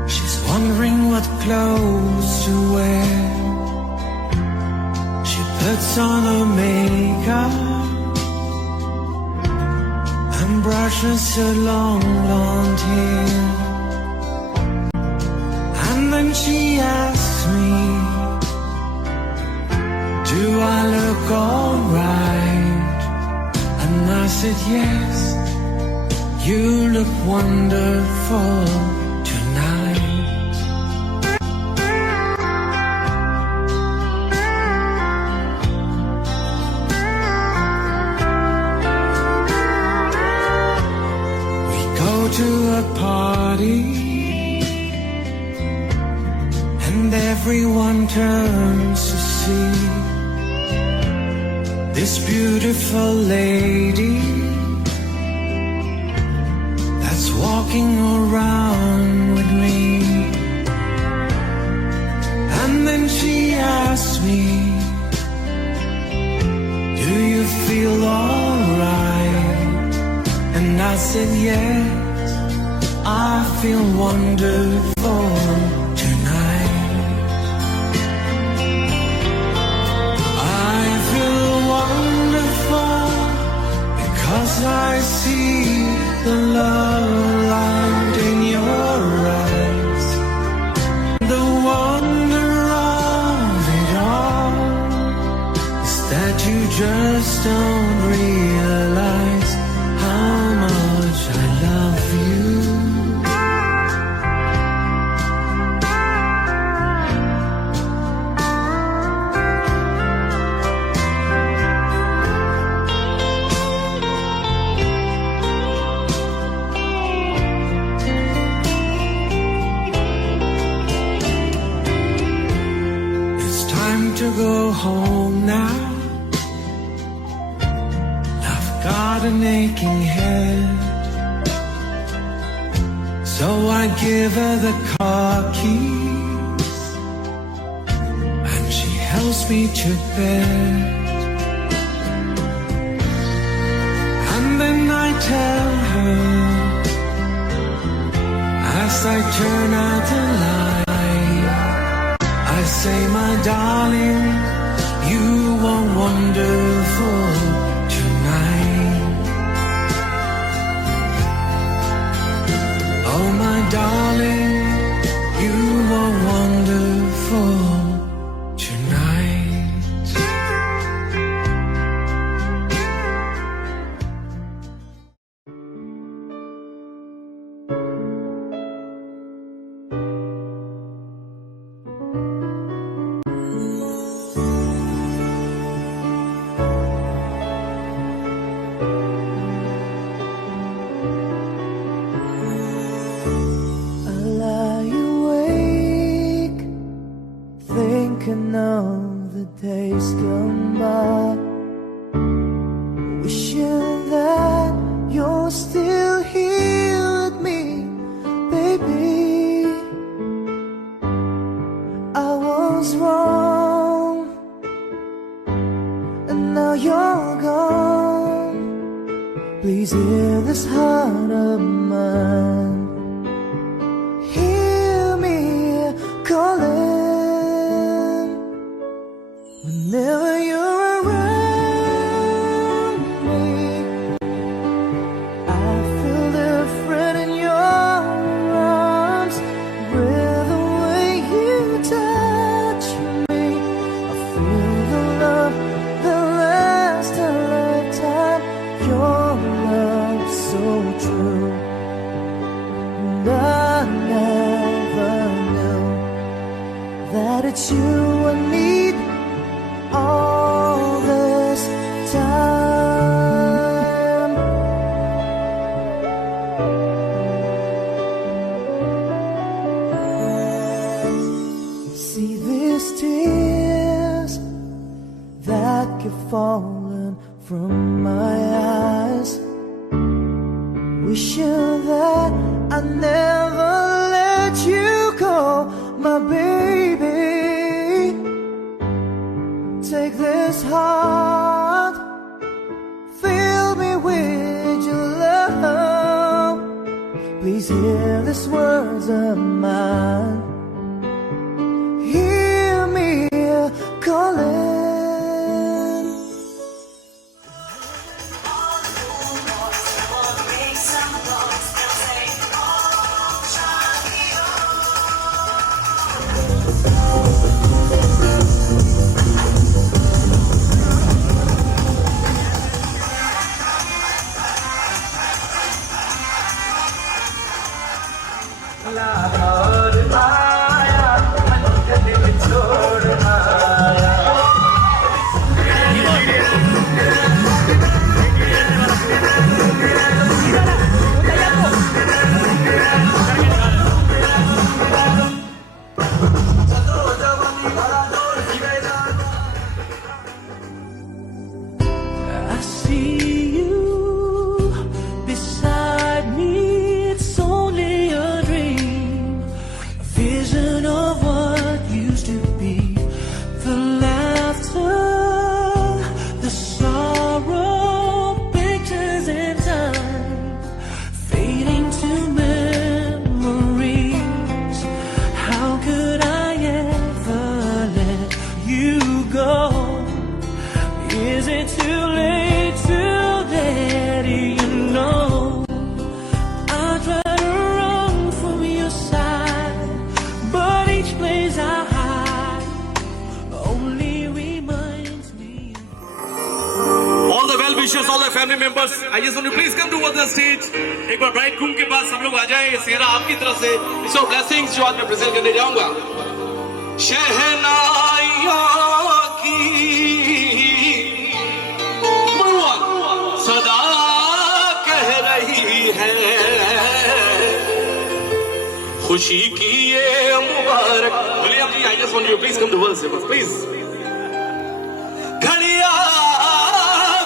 she's wondering what clothes to wear. She puts on her makeup and brushes her long blonde hair. And then she asks me, do I look alright? And I said yes. You look wonderful tonight. We go to a party and everyone turns to see this beautiful lady walking around with me. And then she asked me, do you feel alright? And I said yes, I feel wonderful tonight. I feel wonderful because I see the love light in your eyes. The wonder of it all is that you just don't realize how much I love you. To go home now, I've got an aching head, so I give her the car keys and she helps me to bed. And then I tell her, as I turn out the light, I say, my darling, you are wonderful tonight. Oh, my darling, you are wonderful tonight. Thinking of the days gone by, wishing that you're still here with me, baby. I was wrong, and now you're gone. Please hear this heart of mine. Hear me calling whenever you're around me. I feel different in your arms with the way you touch me. I feel the love that lasts a lifetime. Your love so true, and I never knew that it's you I need all this time. See these tears that keep falling from my eyes, wishing that I never let you go, my baby. Take this heart, fill me with your love. Please hear these words of mine. Hear me calling. I see you beside me. It's only a dream, a vision of what used to be. The laughter, the sorrow, pictures in time, fading to memories. How could I ever let you go? Is it too late to let you know? I try to run from your side, but each place I hide only reminds me. All the well wishers, all the family members, I just want to please come towards the stage. एक बार bride groom के पास सब लोग आ जाएं. ये सेहरा आपकी तरफ से इसो ब्लेसिंग्स जो आज मैं प्रेजेंट करने जाऊंगा. शहनाइयों की सदा कह रही है, खुशी की ये मुबारक. William ji, I just want you to please come to us, please. घड़ी आ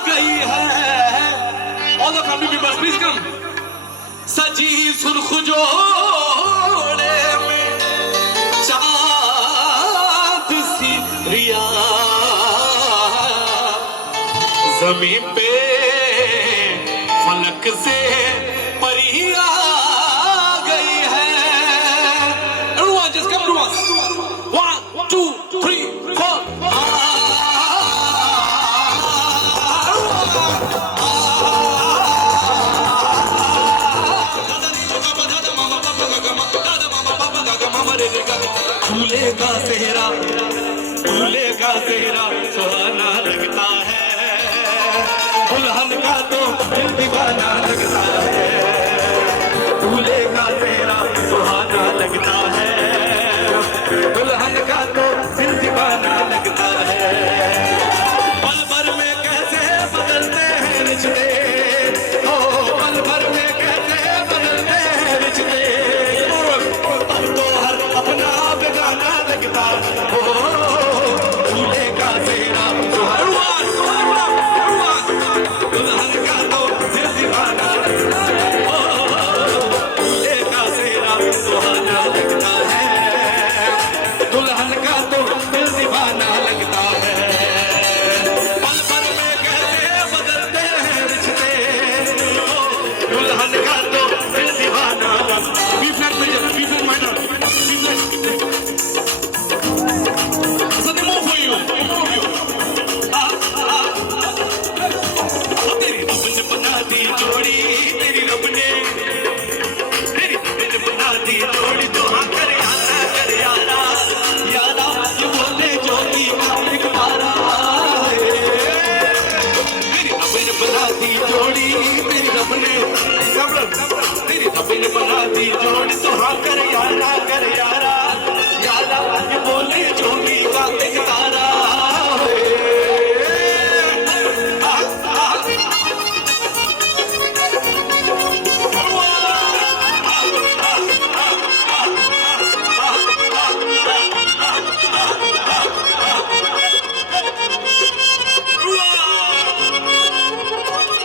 गई है. All the family members, please come. सजी सुर्ख जोड़े में चाँद सी रिया, ज़मीन पे फलक से परी आ गई है. Everyone just come to us. 1, 2, 3, 4. दूल्हे का सेहरा, दूल्हे का सेहरा सुहाना लगता है. दुल्हन का तो दिल दीवाना लगता है. दूल्हे का सेहरा सुहाना लगता है. दुल्हन का तो दिल दीवाना लगता है. पल भर में कैसे बदलते हैं रिश्ते, ओ पल भर में कैसे बदलते हैं रिश्ते. अब तो हर अपना बेगाना लगता है. ओ दूल्हे का सेहरा सुहाना, दुल्हन का तो दिल दीवाना लगता है. ओ दूल्हे का सेहरा सुहाना लगता है. दी जोड़ी तेरी रब ने बना दी जोड़ी तो हाँ कर यारा यारा ये बोले जोगी एक बारा तेरी रब ने बना दी जोड़ी तेरी रब ने तेरी रब ने बना दी जोड़ी तो हाँ कर यारा यारा ये बोले जोगी का एक तारा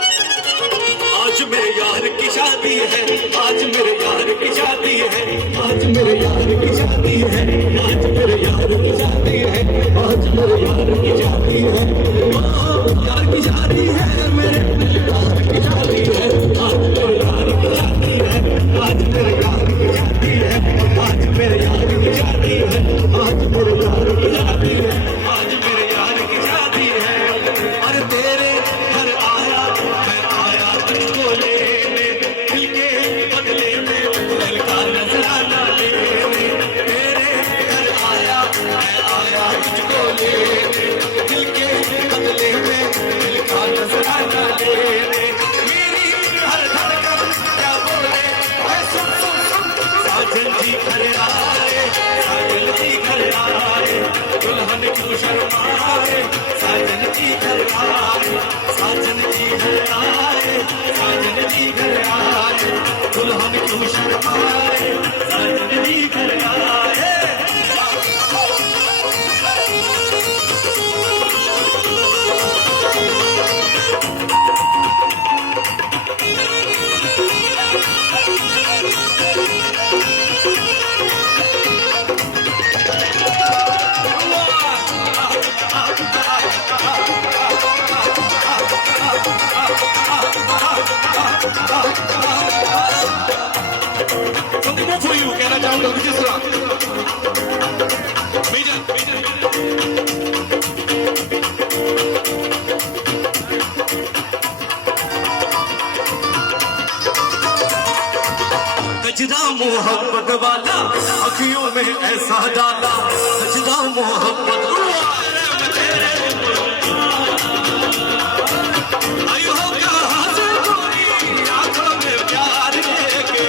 आज मेरे यार की शादी है आज मेरे यार की शादी है आज मेरे यार की शादी है आज मेरे यार की शादी है आज मेरे यार की शादी है यार की शादी है मेरे यार की शादी है आज मेरे यार की शादी है आज मेरे यार की शादी है आज मेरे यार की शादी है आज मेरे यार की शादी है आज मेरे यार की शादी है अरे तेरे घर आया मैं आया तुझको लेने दिल के बदले में दिल का नजराना लेने तेरे घर आया मैं आया तुझको लेने दिल के बदले में दिल का नजराना लेने मेरी हर धड़कन क्या बोले है सुन सुन सुन साजन जी घर आए साजन जी घर आए दुल्हन क्यों शर्माए साजन जी घर आए साजन जी घर आए साजन जी घर आए दुल्हन क्यों शर्माए साजन जी घर आए Something for you, कहना चाहूंगा किस तरह गजरा मोहब्बत वाला अखियों में ऐसा डाला गजरा मोहब्बत आयु हो कहाँ से कोई आंखों में प्यार लेके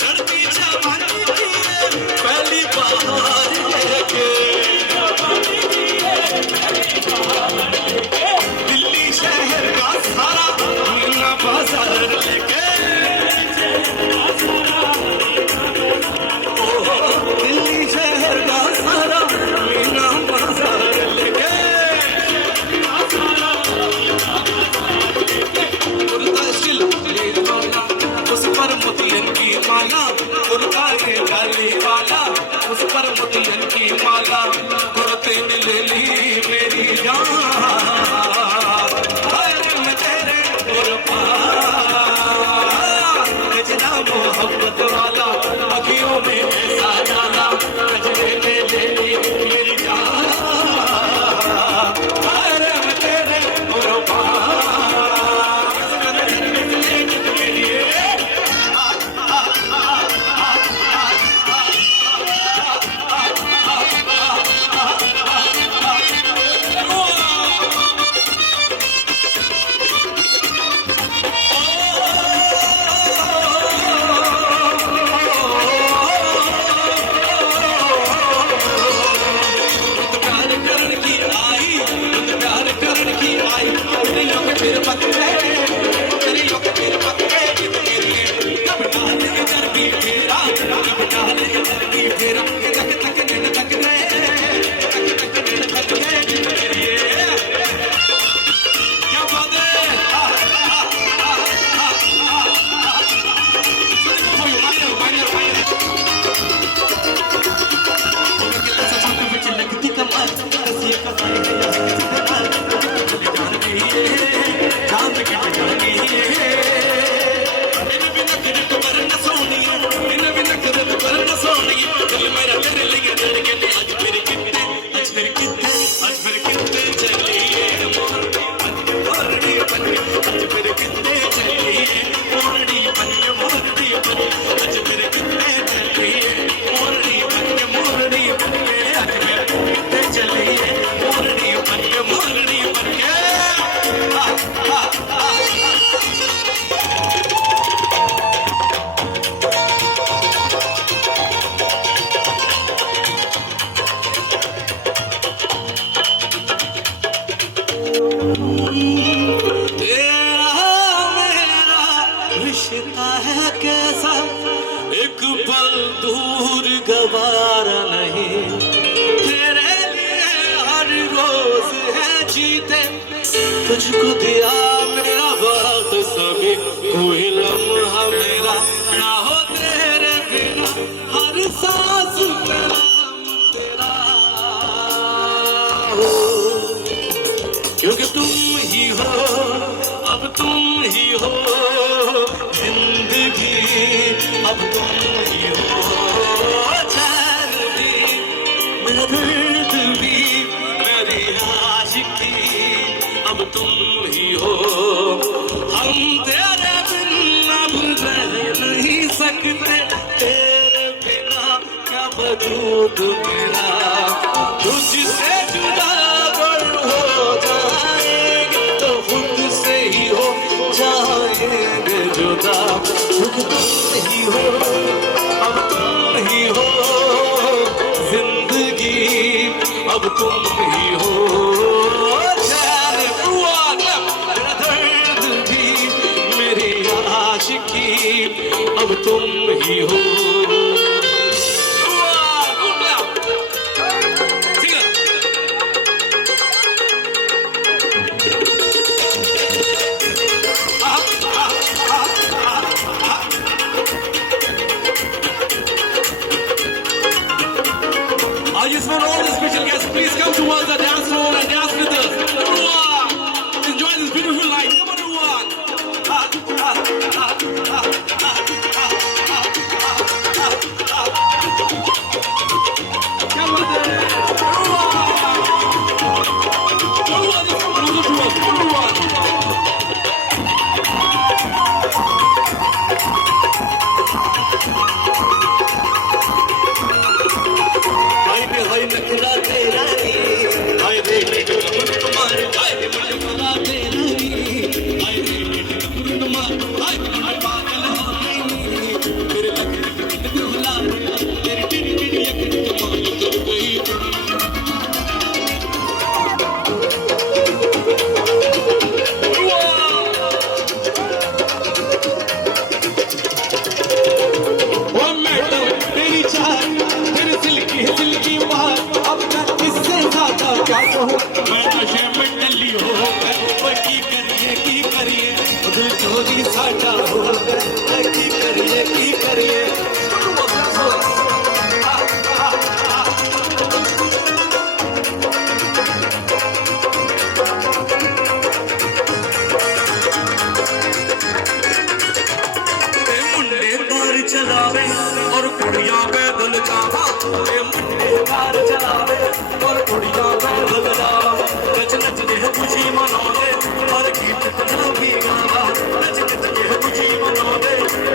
चढ़ती जवानी की पहली बाहर लेके दिल्ली शहर का सारा मीना बाजार लेके दिल्ली शहर का सारा मीना बाजार लेके उस पर मोतियन की माला उनका ये गाली वाला उस पर मोतियन की माला करते ले ली मेरी जान मैं तेरे गजरा मोहब्बत वाला अखियों में ऐसा डाला गजरे में ले ली मेरी जान मैं तेरे अज मेरे कितने चलिए मोरनी बनिए मोरनी बनिए अज मेरे कितने चलिए मोरनी बनिए मोरनी बनिए अज मेरे कितने चलिए मोरनी बनिए मोरनी बनिए कैसा एक पल दूर गवारा नहीं तेरे लिए हर रोज है जीते तुझको दिया मेरा वक्त सभी कोई लम्हा मेरा ना हो तेरे बिना हर सांस मेरा तेरा हो क्योंकि तुम ही हो अब तुम ही हो जिंदगी अब तुम ही हो चैन भी मेरा दर्द भी मेरी आशिकी अब तुम ही हो हम तेरे बिन अब रह नहीं सकते तेरे बिना क्या वजूद मेरा तुझसे जुदा अगर हो जाएंगे तो खुद से ही हो जाएंगे जुदा क्योंकि तुम ही हो अब तुम ही हो जिंदगी अब तुम ही हो चैन मेरा दर्द भी मेरी आशिकी अब तुम ही हो I just want all the special guests, please come towards the dance floor and dance with us. Everyone, enjoy this beautiful night. Come on, everyone. Come on, everyone, just come closer to us. Everyone. हाय नखरा तेरा नी हाय रे तुम्हारे हाय नखरा तेरा नी हाय रे तुम्हारे हाय पागल तेरे लग हुला तेरी टिड़ी टिड़ी एक तुम्हारे तो गई ओ मैडम तेरी चाल तेरी सिल्की सिल्की अब तक इससे ज्यादा क्या कहूँ मैं नशे में डली हो की करिए दिल चोरी साटा हो की करिए मुंडे कार चलावे और कुड़िया पैदल जावा मुंडे कार चलावे और कुड़िया पैदल जावा नच नच दे खुशी मनावे और गीत पंजाबी गावा नच नच दे खुशी मनावे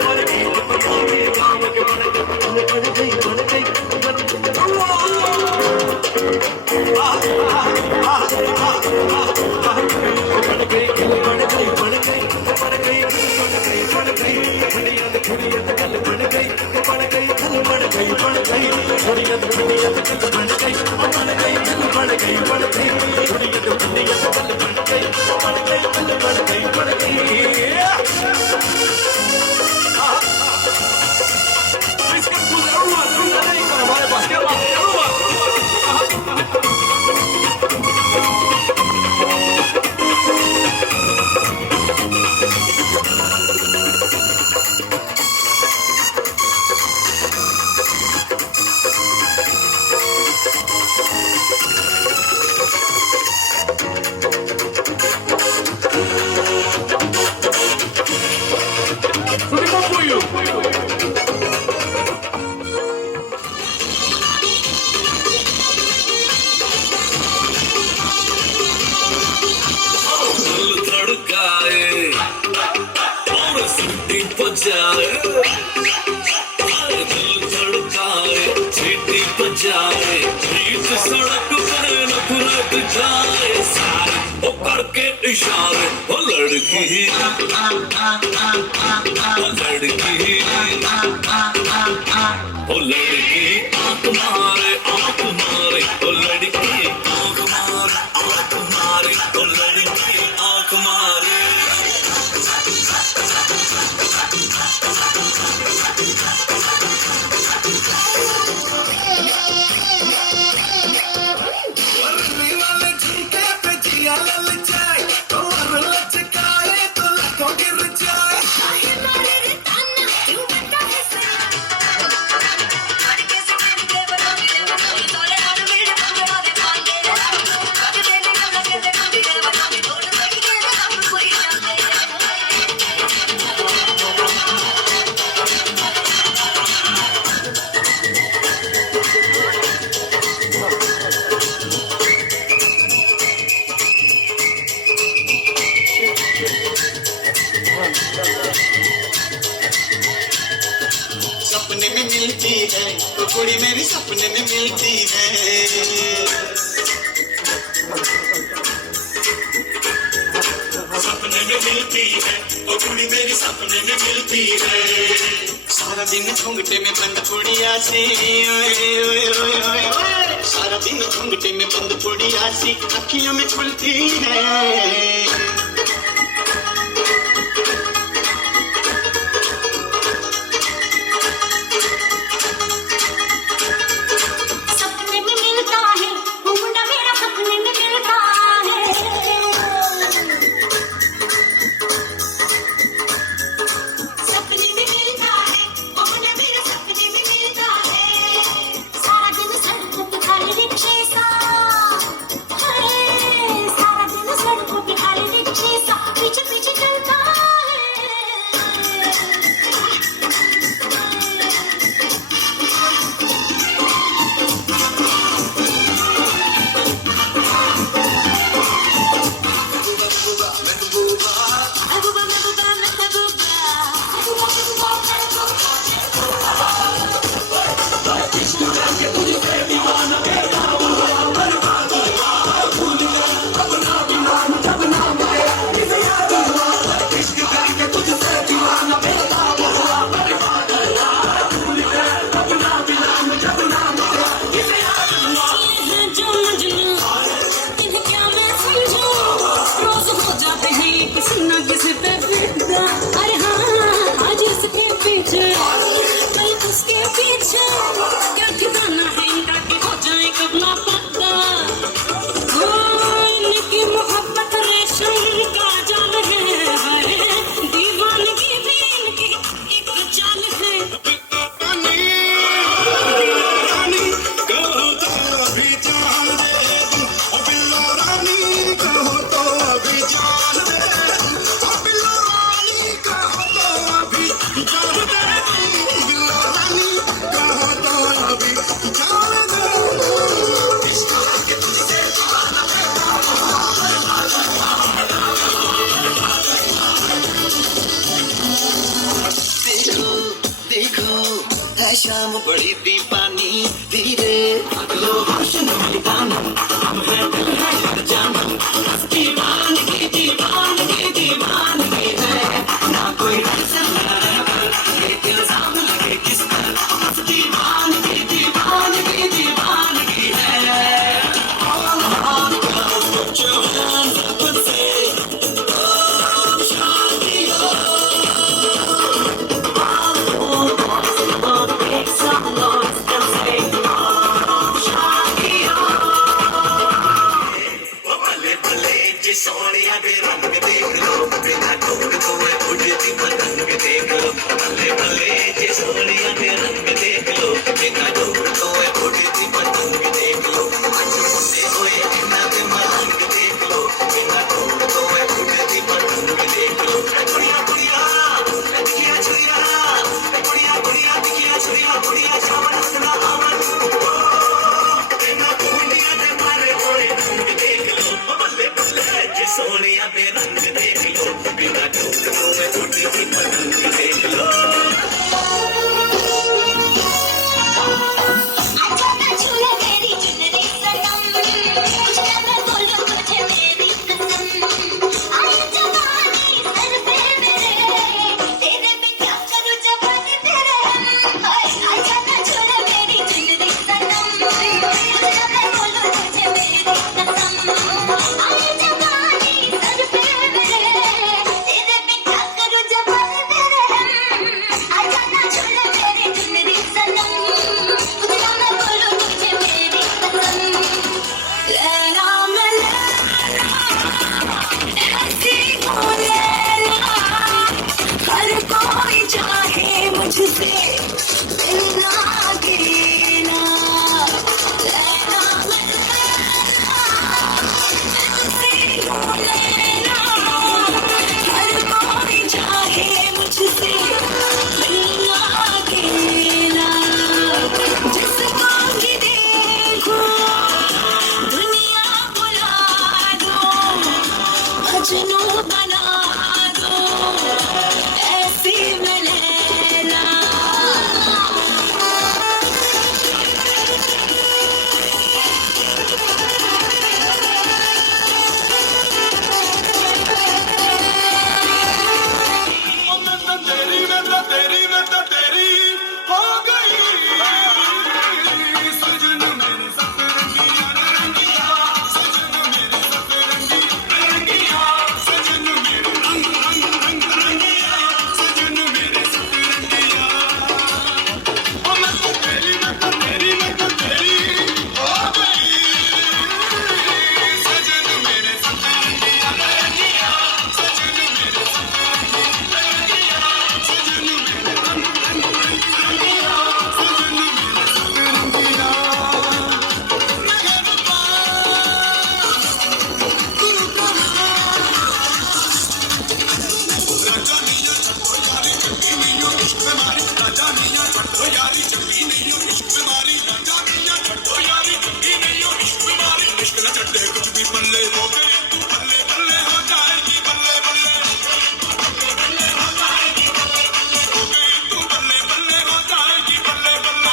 और गीत पंजाबी गावा बजाए, दिल धड़काए, सीटी बजाए, बीच सड़क पे नफरत जाए, सारे वो करके इशारे, वो लड़की ओ लड़की आंख मारे, ओ लड़की आंख मारे, ओ लड़की आंख मारे। रखने वाले झुमके पे जिया ललचाए, कमर लचकाए तो लाखों गिर जाए। सपने में मिलती है तो कुड़ी मेरी सपने में मिलती है। सपने में मिलती है, ओ कुड़ी मेरी सपने में मिलती है। सारा दिन घूंघटे में बंद पुड़िया सी, ओए ओए ओए ओए ओए। सारा दिन घूंघटे में बंद पुड़िया सी अखियों में खुलती है। सपने में मिलता है वो मुंडा मेरा, सपने में मिलता है। सपने में मिलता है वो मुंडा मेरा, सपने में मिलता है। सारा दिन सड़कों पे खाली रिक्शे सा, सारा दिन सड़कों पे खाली रिक्शे सा पीछे पीछे चलता है। महबूबा महबूबा जो मजनू इन्हें क्या मैं समझूं, रोज हो जाते हैं किसी ना किसी पे फिदा। अरे हाँ आज इसके पीछे कल उसके पीछे, क्या ठिकाना है इनका कि हो जाए कब ना पता। हो इनकी मोहब्बत रेशम का जाल है, दीवानगी भी इनकी एक चाल है। रानी कहो तो अभी जान दे दूं, ओ बिल्लो रानी कहो तो अभी जान दे दूं, ओ बिल्लो रानी कहो तो अभी जान दे दूं, बिल्लो रानी कहो तो अभी जान दे दूं। इश्क के तुझसे दीवाना देखो देखो है शाम बड़ी दीवानी, धीरे अगलो भाषण में गाना, हम है दिल है जग जाना। दीवानगी दीवानगी दीवानगी है, ना कोई रसम एक इल्जाम लगे किस पर। दीवानगी दीवानगी दीवानगी है। All girls put your hands up and say, oh शादी हो। All boys love big songs and say, oh शादी हो। ओ भले भले जे सोनिया दे रंग देख लो, बिना ढूंढ कोई उड़ती पतंग देख लो। भले भले जे सोनिया दे रंग देख लो, बिना ढूंढ कोई उड़ती पतंग देख लो। आज मुझे होए बिना दे मलंग देख लो, बिना ढूंढ कोई उड़ती पतंग देख लो। बुढ़िया बुढ़िया दिखिया छुरिया, बुढ़िया बुढ़िया दिखिया छुरिया, बुढ़िया छावन अपना आवन। बिना ढूंढिया दे मारे होए ढूंढ देख लो, बल्ले बल्ले जे सोनिया दे रंग देख लो, बिना ढूंढ कोई उड़ती पतंग देख लो। मजनू बना दो ऐसी मैं लैला। मैं तो तेरी हो गई सजन मेरी सतरंगिया रंगिया सजन मेरी सतरंगिया रंगिया सजन मेरे रंग रंग रंग रंगिया सजन मेरे सतरंगिया। ओ मैं तो तेरी हो गई सजन मेरे सतरंगिया रंगिया सजन मेरे सतरंगिया रंगिया सजन मेरे रंग रंग रंग रंगिया सजन मेरे सतरंगिया। कुछ भी बल्ले हो गए तू बल्ले बल्ले हो जाएगी बल्ले बल्ले बल्ले हो जाएगी बल्ले बल्ले हो गई तू बल्ले बल्ले हो जाएगी बल्ले बल्ले।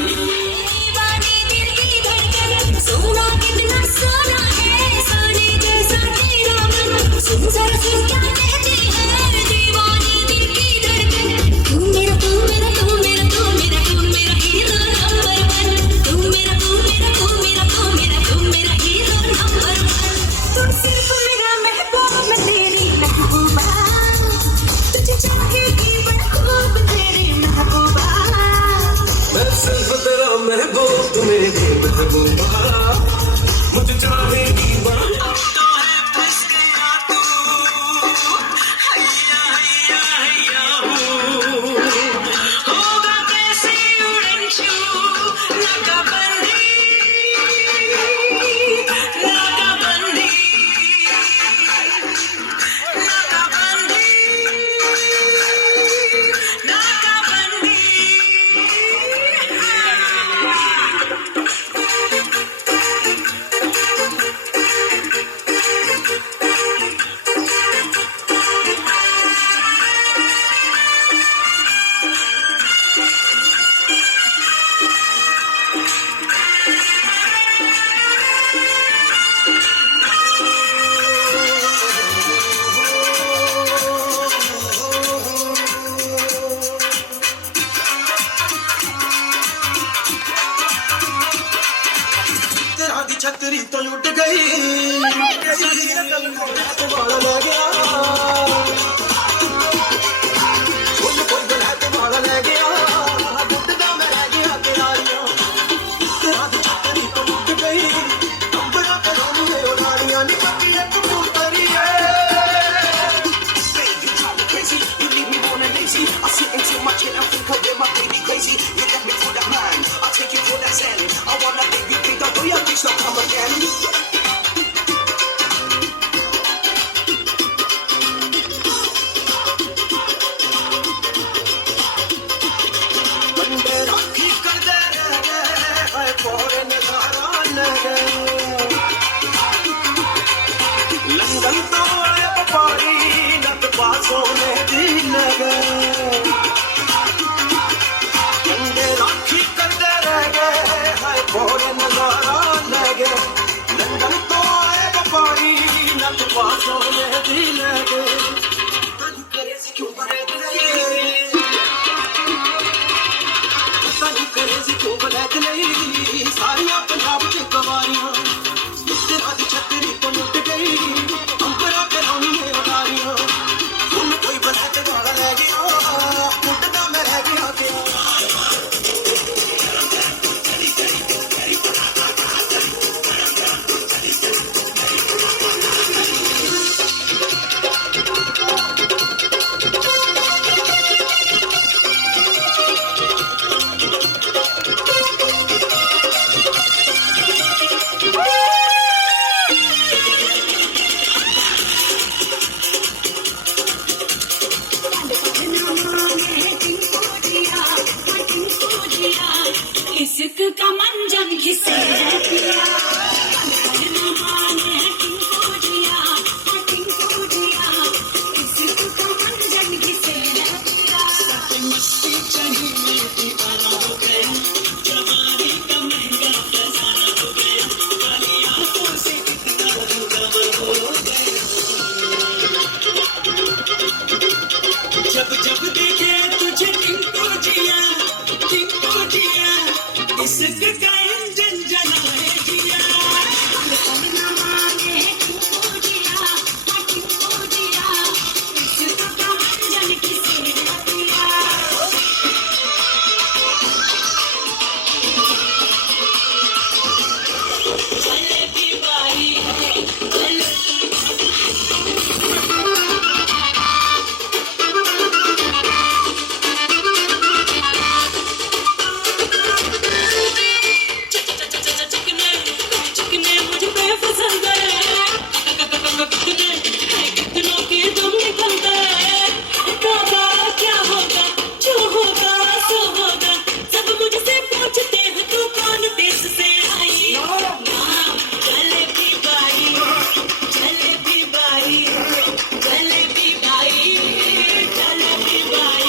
दीवानी दिल की धड़कन सोना कितना सोना है सोने जैसा तेरा मन सुन जरा सुन क्या कहती है दीवानी दिल की धड़कन। तू मेरा तू मेरा तू मेरा तू मेरा तू मेरा हीरो नंबर वन तू मेरा तू मेरा तू मेरा तू मेरा तू मेरा हीरो नंबर वन। तू सिर्फ मेरा महबूब मैं तेरी महबूबा तुझे चाहेगी मैं खूब तेरी महबूबा। मैं सिर्फ तेरा महबूब तू मेरी महबूबा मुझे चाहेगी बड़ा तो है फंस गया तू हैया हैया हैया होगा कैसे उड़न छू नाकाबंदी नाकाबंदी नाकाबंदी नाकाबंदी। तेरा दी छतरी तो उठ गई वाला ले गया कोई बलैत वाला ले गया गुटदा मैं रह गया तेरारियां। तेरा दी छतरी तो उठ गई अंबरा करों में उड़ानियां निकली एक कबूतरी है। Baby, you drive me crazy. You leave me wanna lazy. I sit into my chair and think of them, I baby crazy. You left me for that man. I'll take you for that zen. I wanna make you think that your kiss not come again. बंदे राखी कर दे रह गए हाय कोरे नजारा ले गए London तो आए व्यापारी नत पासों में दी ले गए बंदे राखी कर दे रह गए हाय कोरे नजारा ले गए लंदन तो आए व्यापारी नत पासों में दी ले गए। करे से क्यों करे ਕਰੇਜ਼ੀ ਤੂੰ ਬਲੈਕ ਲਈ ਸਾਰੀਆਂ ਪੰਜਾਬ ਚ ਕਵਾਰੀਆਂ ਤੇਰਾ ਦੀ ਛਤਰੀ ਤੋਂ ਲੁੱਟ ਗਈ ਅੰਬਰਾਂ ਕਰਾਉਣੀਆਂ ਉਡਾਰੀਆਂ ਹੁਣ ਕੋਈ ਬਲੈਕ ਵਾਲਾ ਲੈ ਗਿਆ ਉੱਡਦਾ ਮੈਂ ਰਹਿ ਗਿਆ ਪਿਆ इश्क का मंजन घिसे पिया इश्क का मंजन घिसे जब जब देखे तुझे टिंको जिया इश्क का इंजन जलाए जिया इश्क का मंजन घिसे पिया जलेबी बाई चिकने मुझ पे फिसल गए कितनों के तुम निकल गए बाबा क्या होगा जो होगा सो होगा सब मुझसे पूछते हो तू कौन देश से आई जलेबी बाई जलेबी बाई जलेबी बाई जलेबी बाई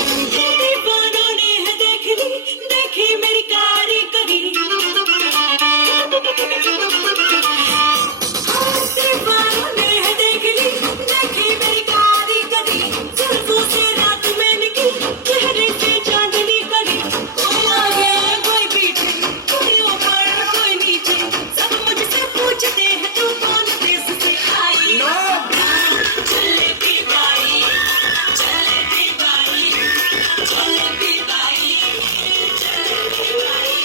दीवानों ने है देखी मेरी कारीगरी दीवानों ने है देखी मेरी कारीगरी जुल्फों से रात में निकली चेहरे पे चांदनी करी कोई आगे कोई पीछे कोई ऊपर कोई नीचे सब मुझसे पूछते हैं तू कौन देश से आई Jalebi Bai Jalebi Bai Jalebi Bai Jalebi Bai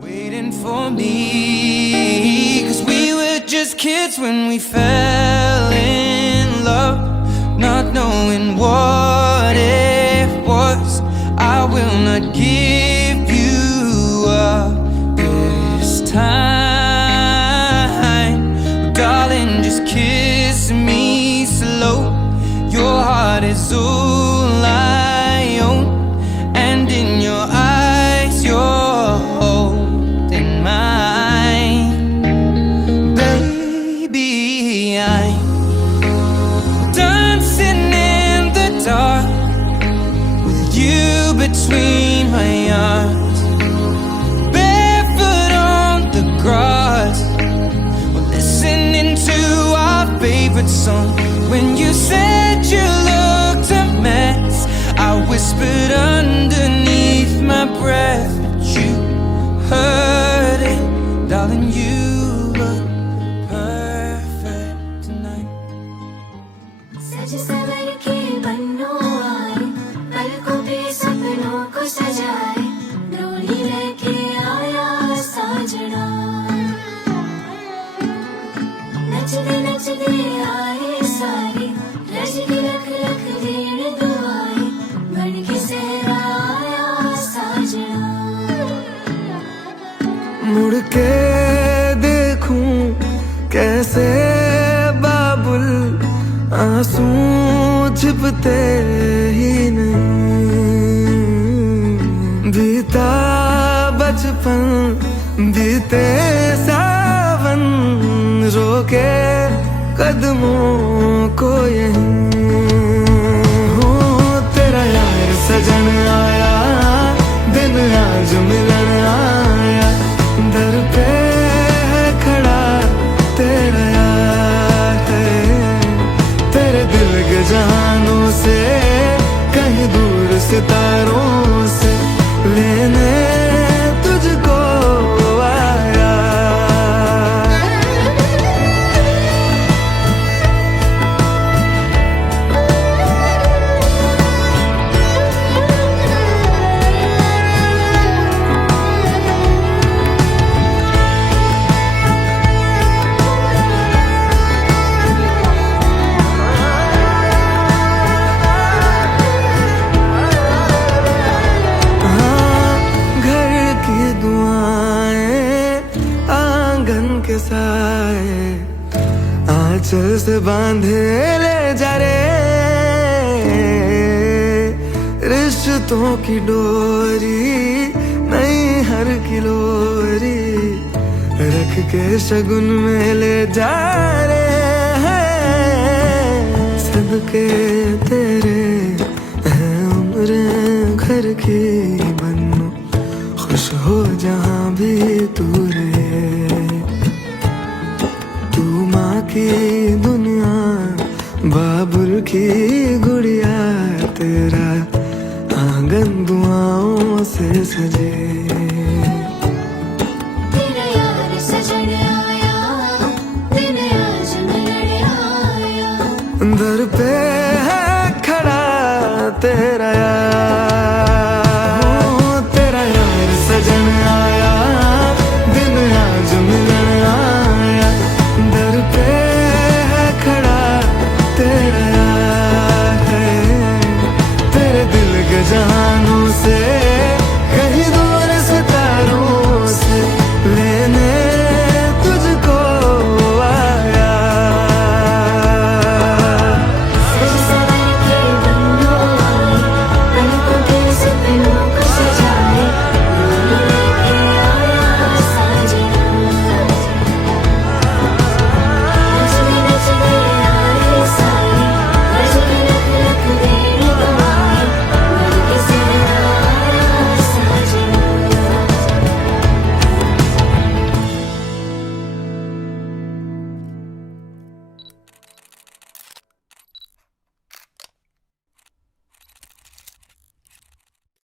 Waiting for me, 'cause we were just kids when we fell in love, not knowing what it was. I will not give you up, yeah. soul I own, and in your eyes you're holding mine. Baby, I'm dancing in the dark with you between my arms, barefoot on the grass, we're listening to our favorite song. When you said you looked a mess, I whispered underneath my breath, but you heard it, darling. You look perfect tonight. सज सवर के बन्नो आए, पलकों पे सपनों को सजाए, डोली लेके आया साजना। नचदे आए सारे, रज के रख रख देण दुआएं, बन के सहरा आया साजना। मुड़ के देखूं कैसे बाबुल, आंसू छिपते ही नहीं। बीता बचपन बीते सावन, रोके कदमों को यहीं। हो तेरा यार सजन आया, दिन आज मिलन आया, दर पे है खड़ा तेरा यार है। तेरे दिल के जहानों से, कहीं दूर सितारों से, लेने तुझको आया। के साए आंचल से बांधे ले जा रे, रिश्तों की डोरी नहीं हर किलोरी, रख के शगुन में ले जा रे हैं। सबके तेरे हैं उम्रें घर की बनो, खुश हो जहाँ भी तू रहे। की दुनिया बाबुल की गुड़िया, तेरा आंगन दुआओं से सजे। तेरा यार सजन आया, दिन आज मिलन आया, दर पे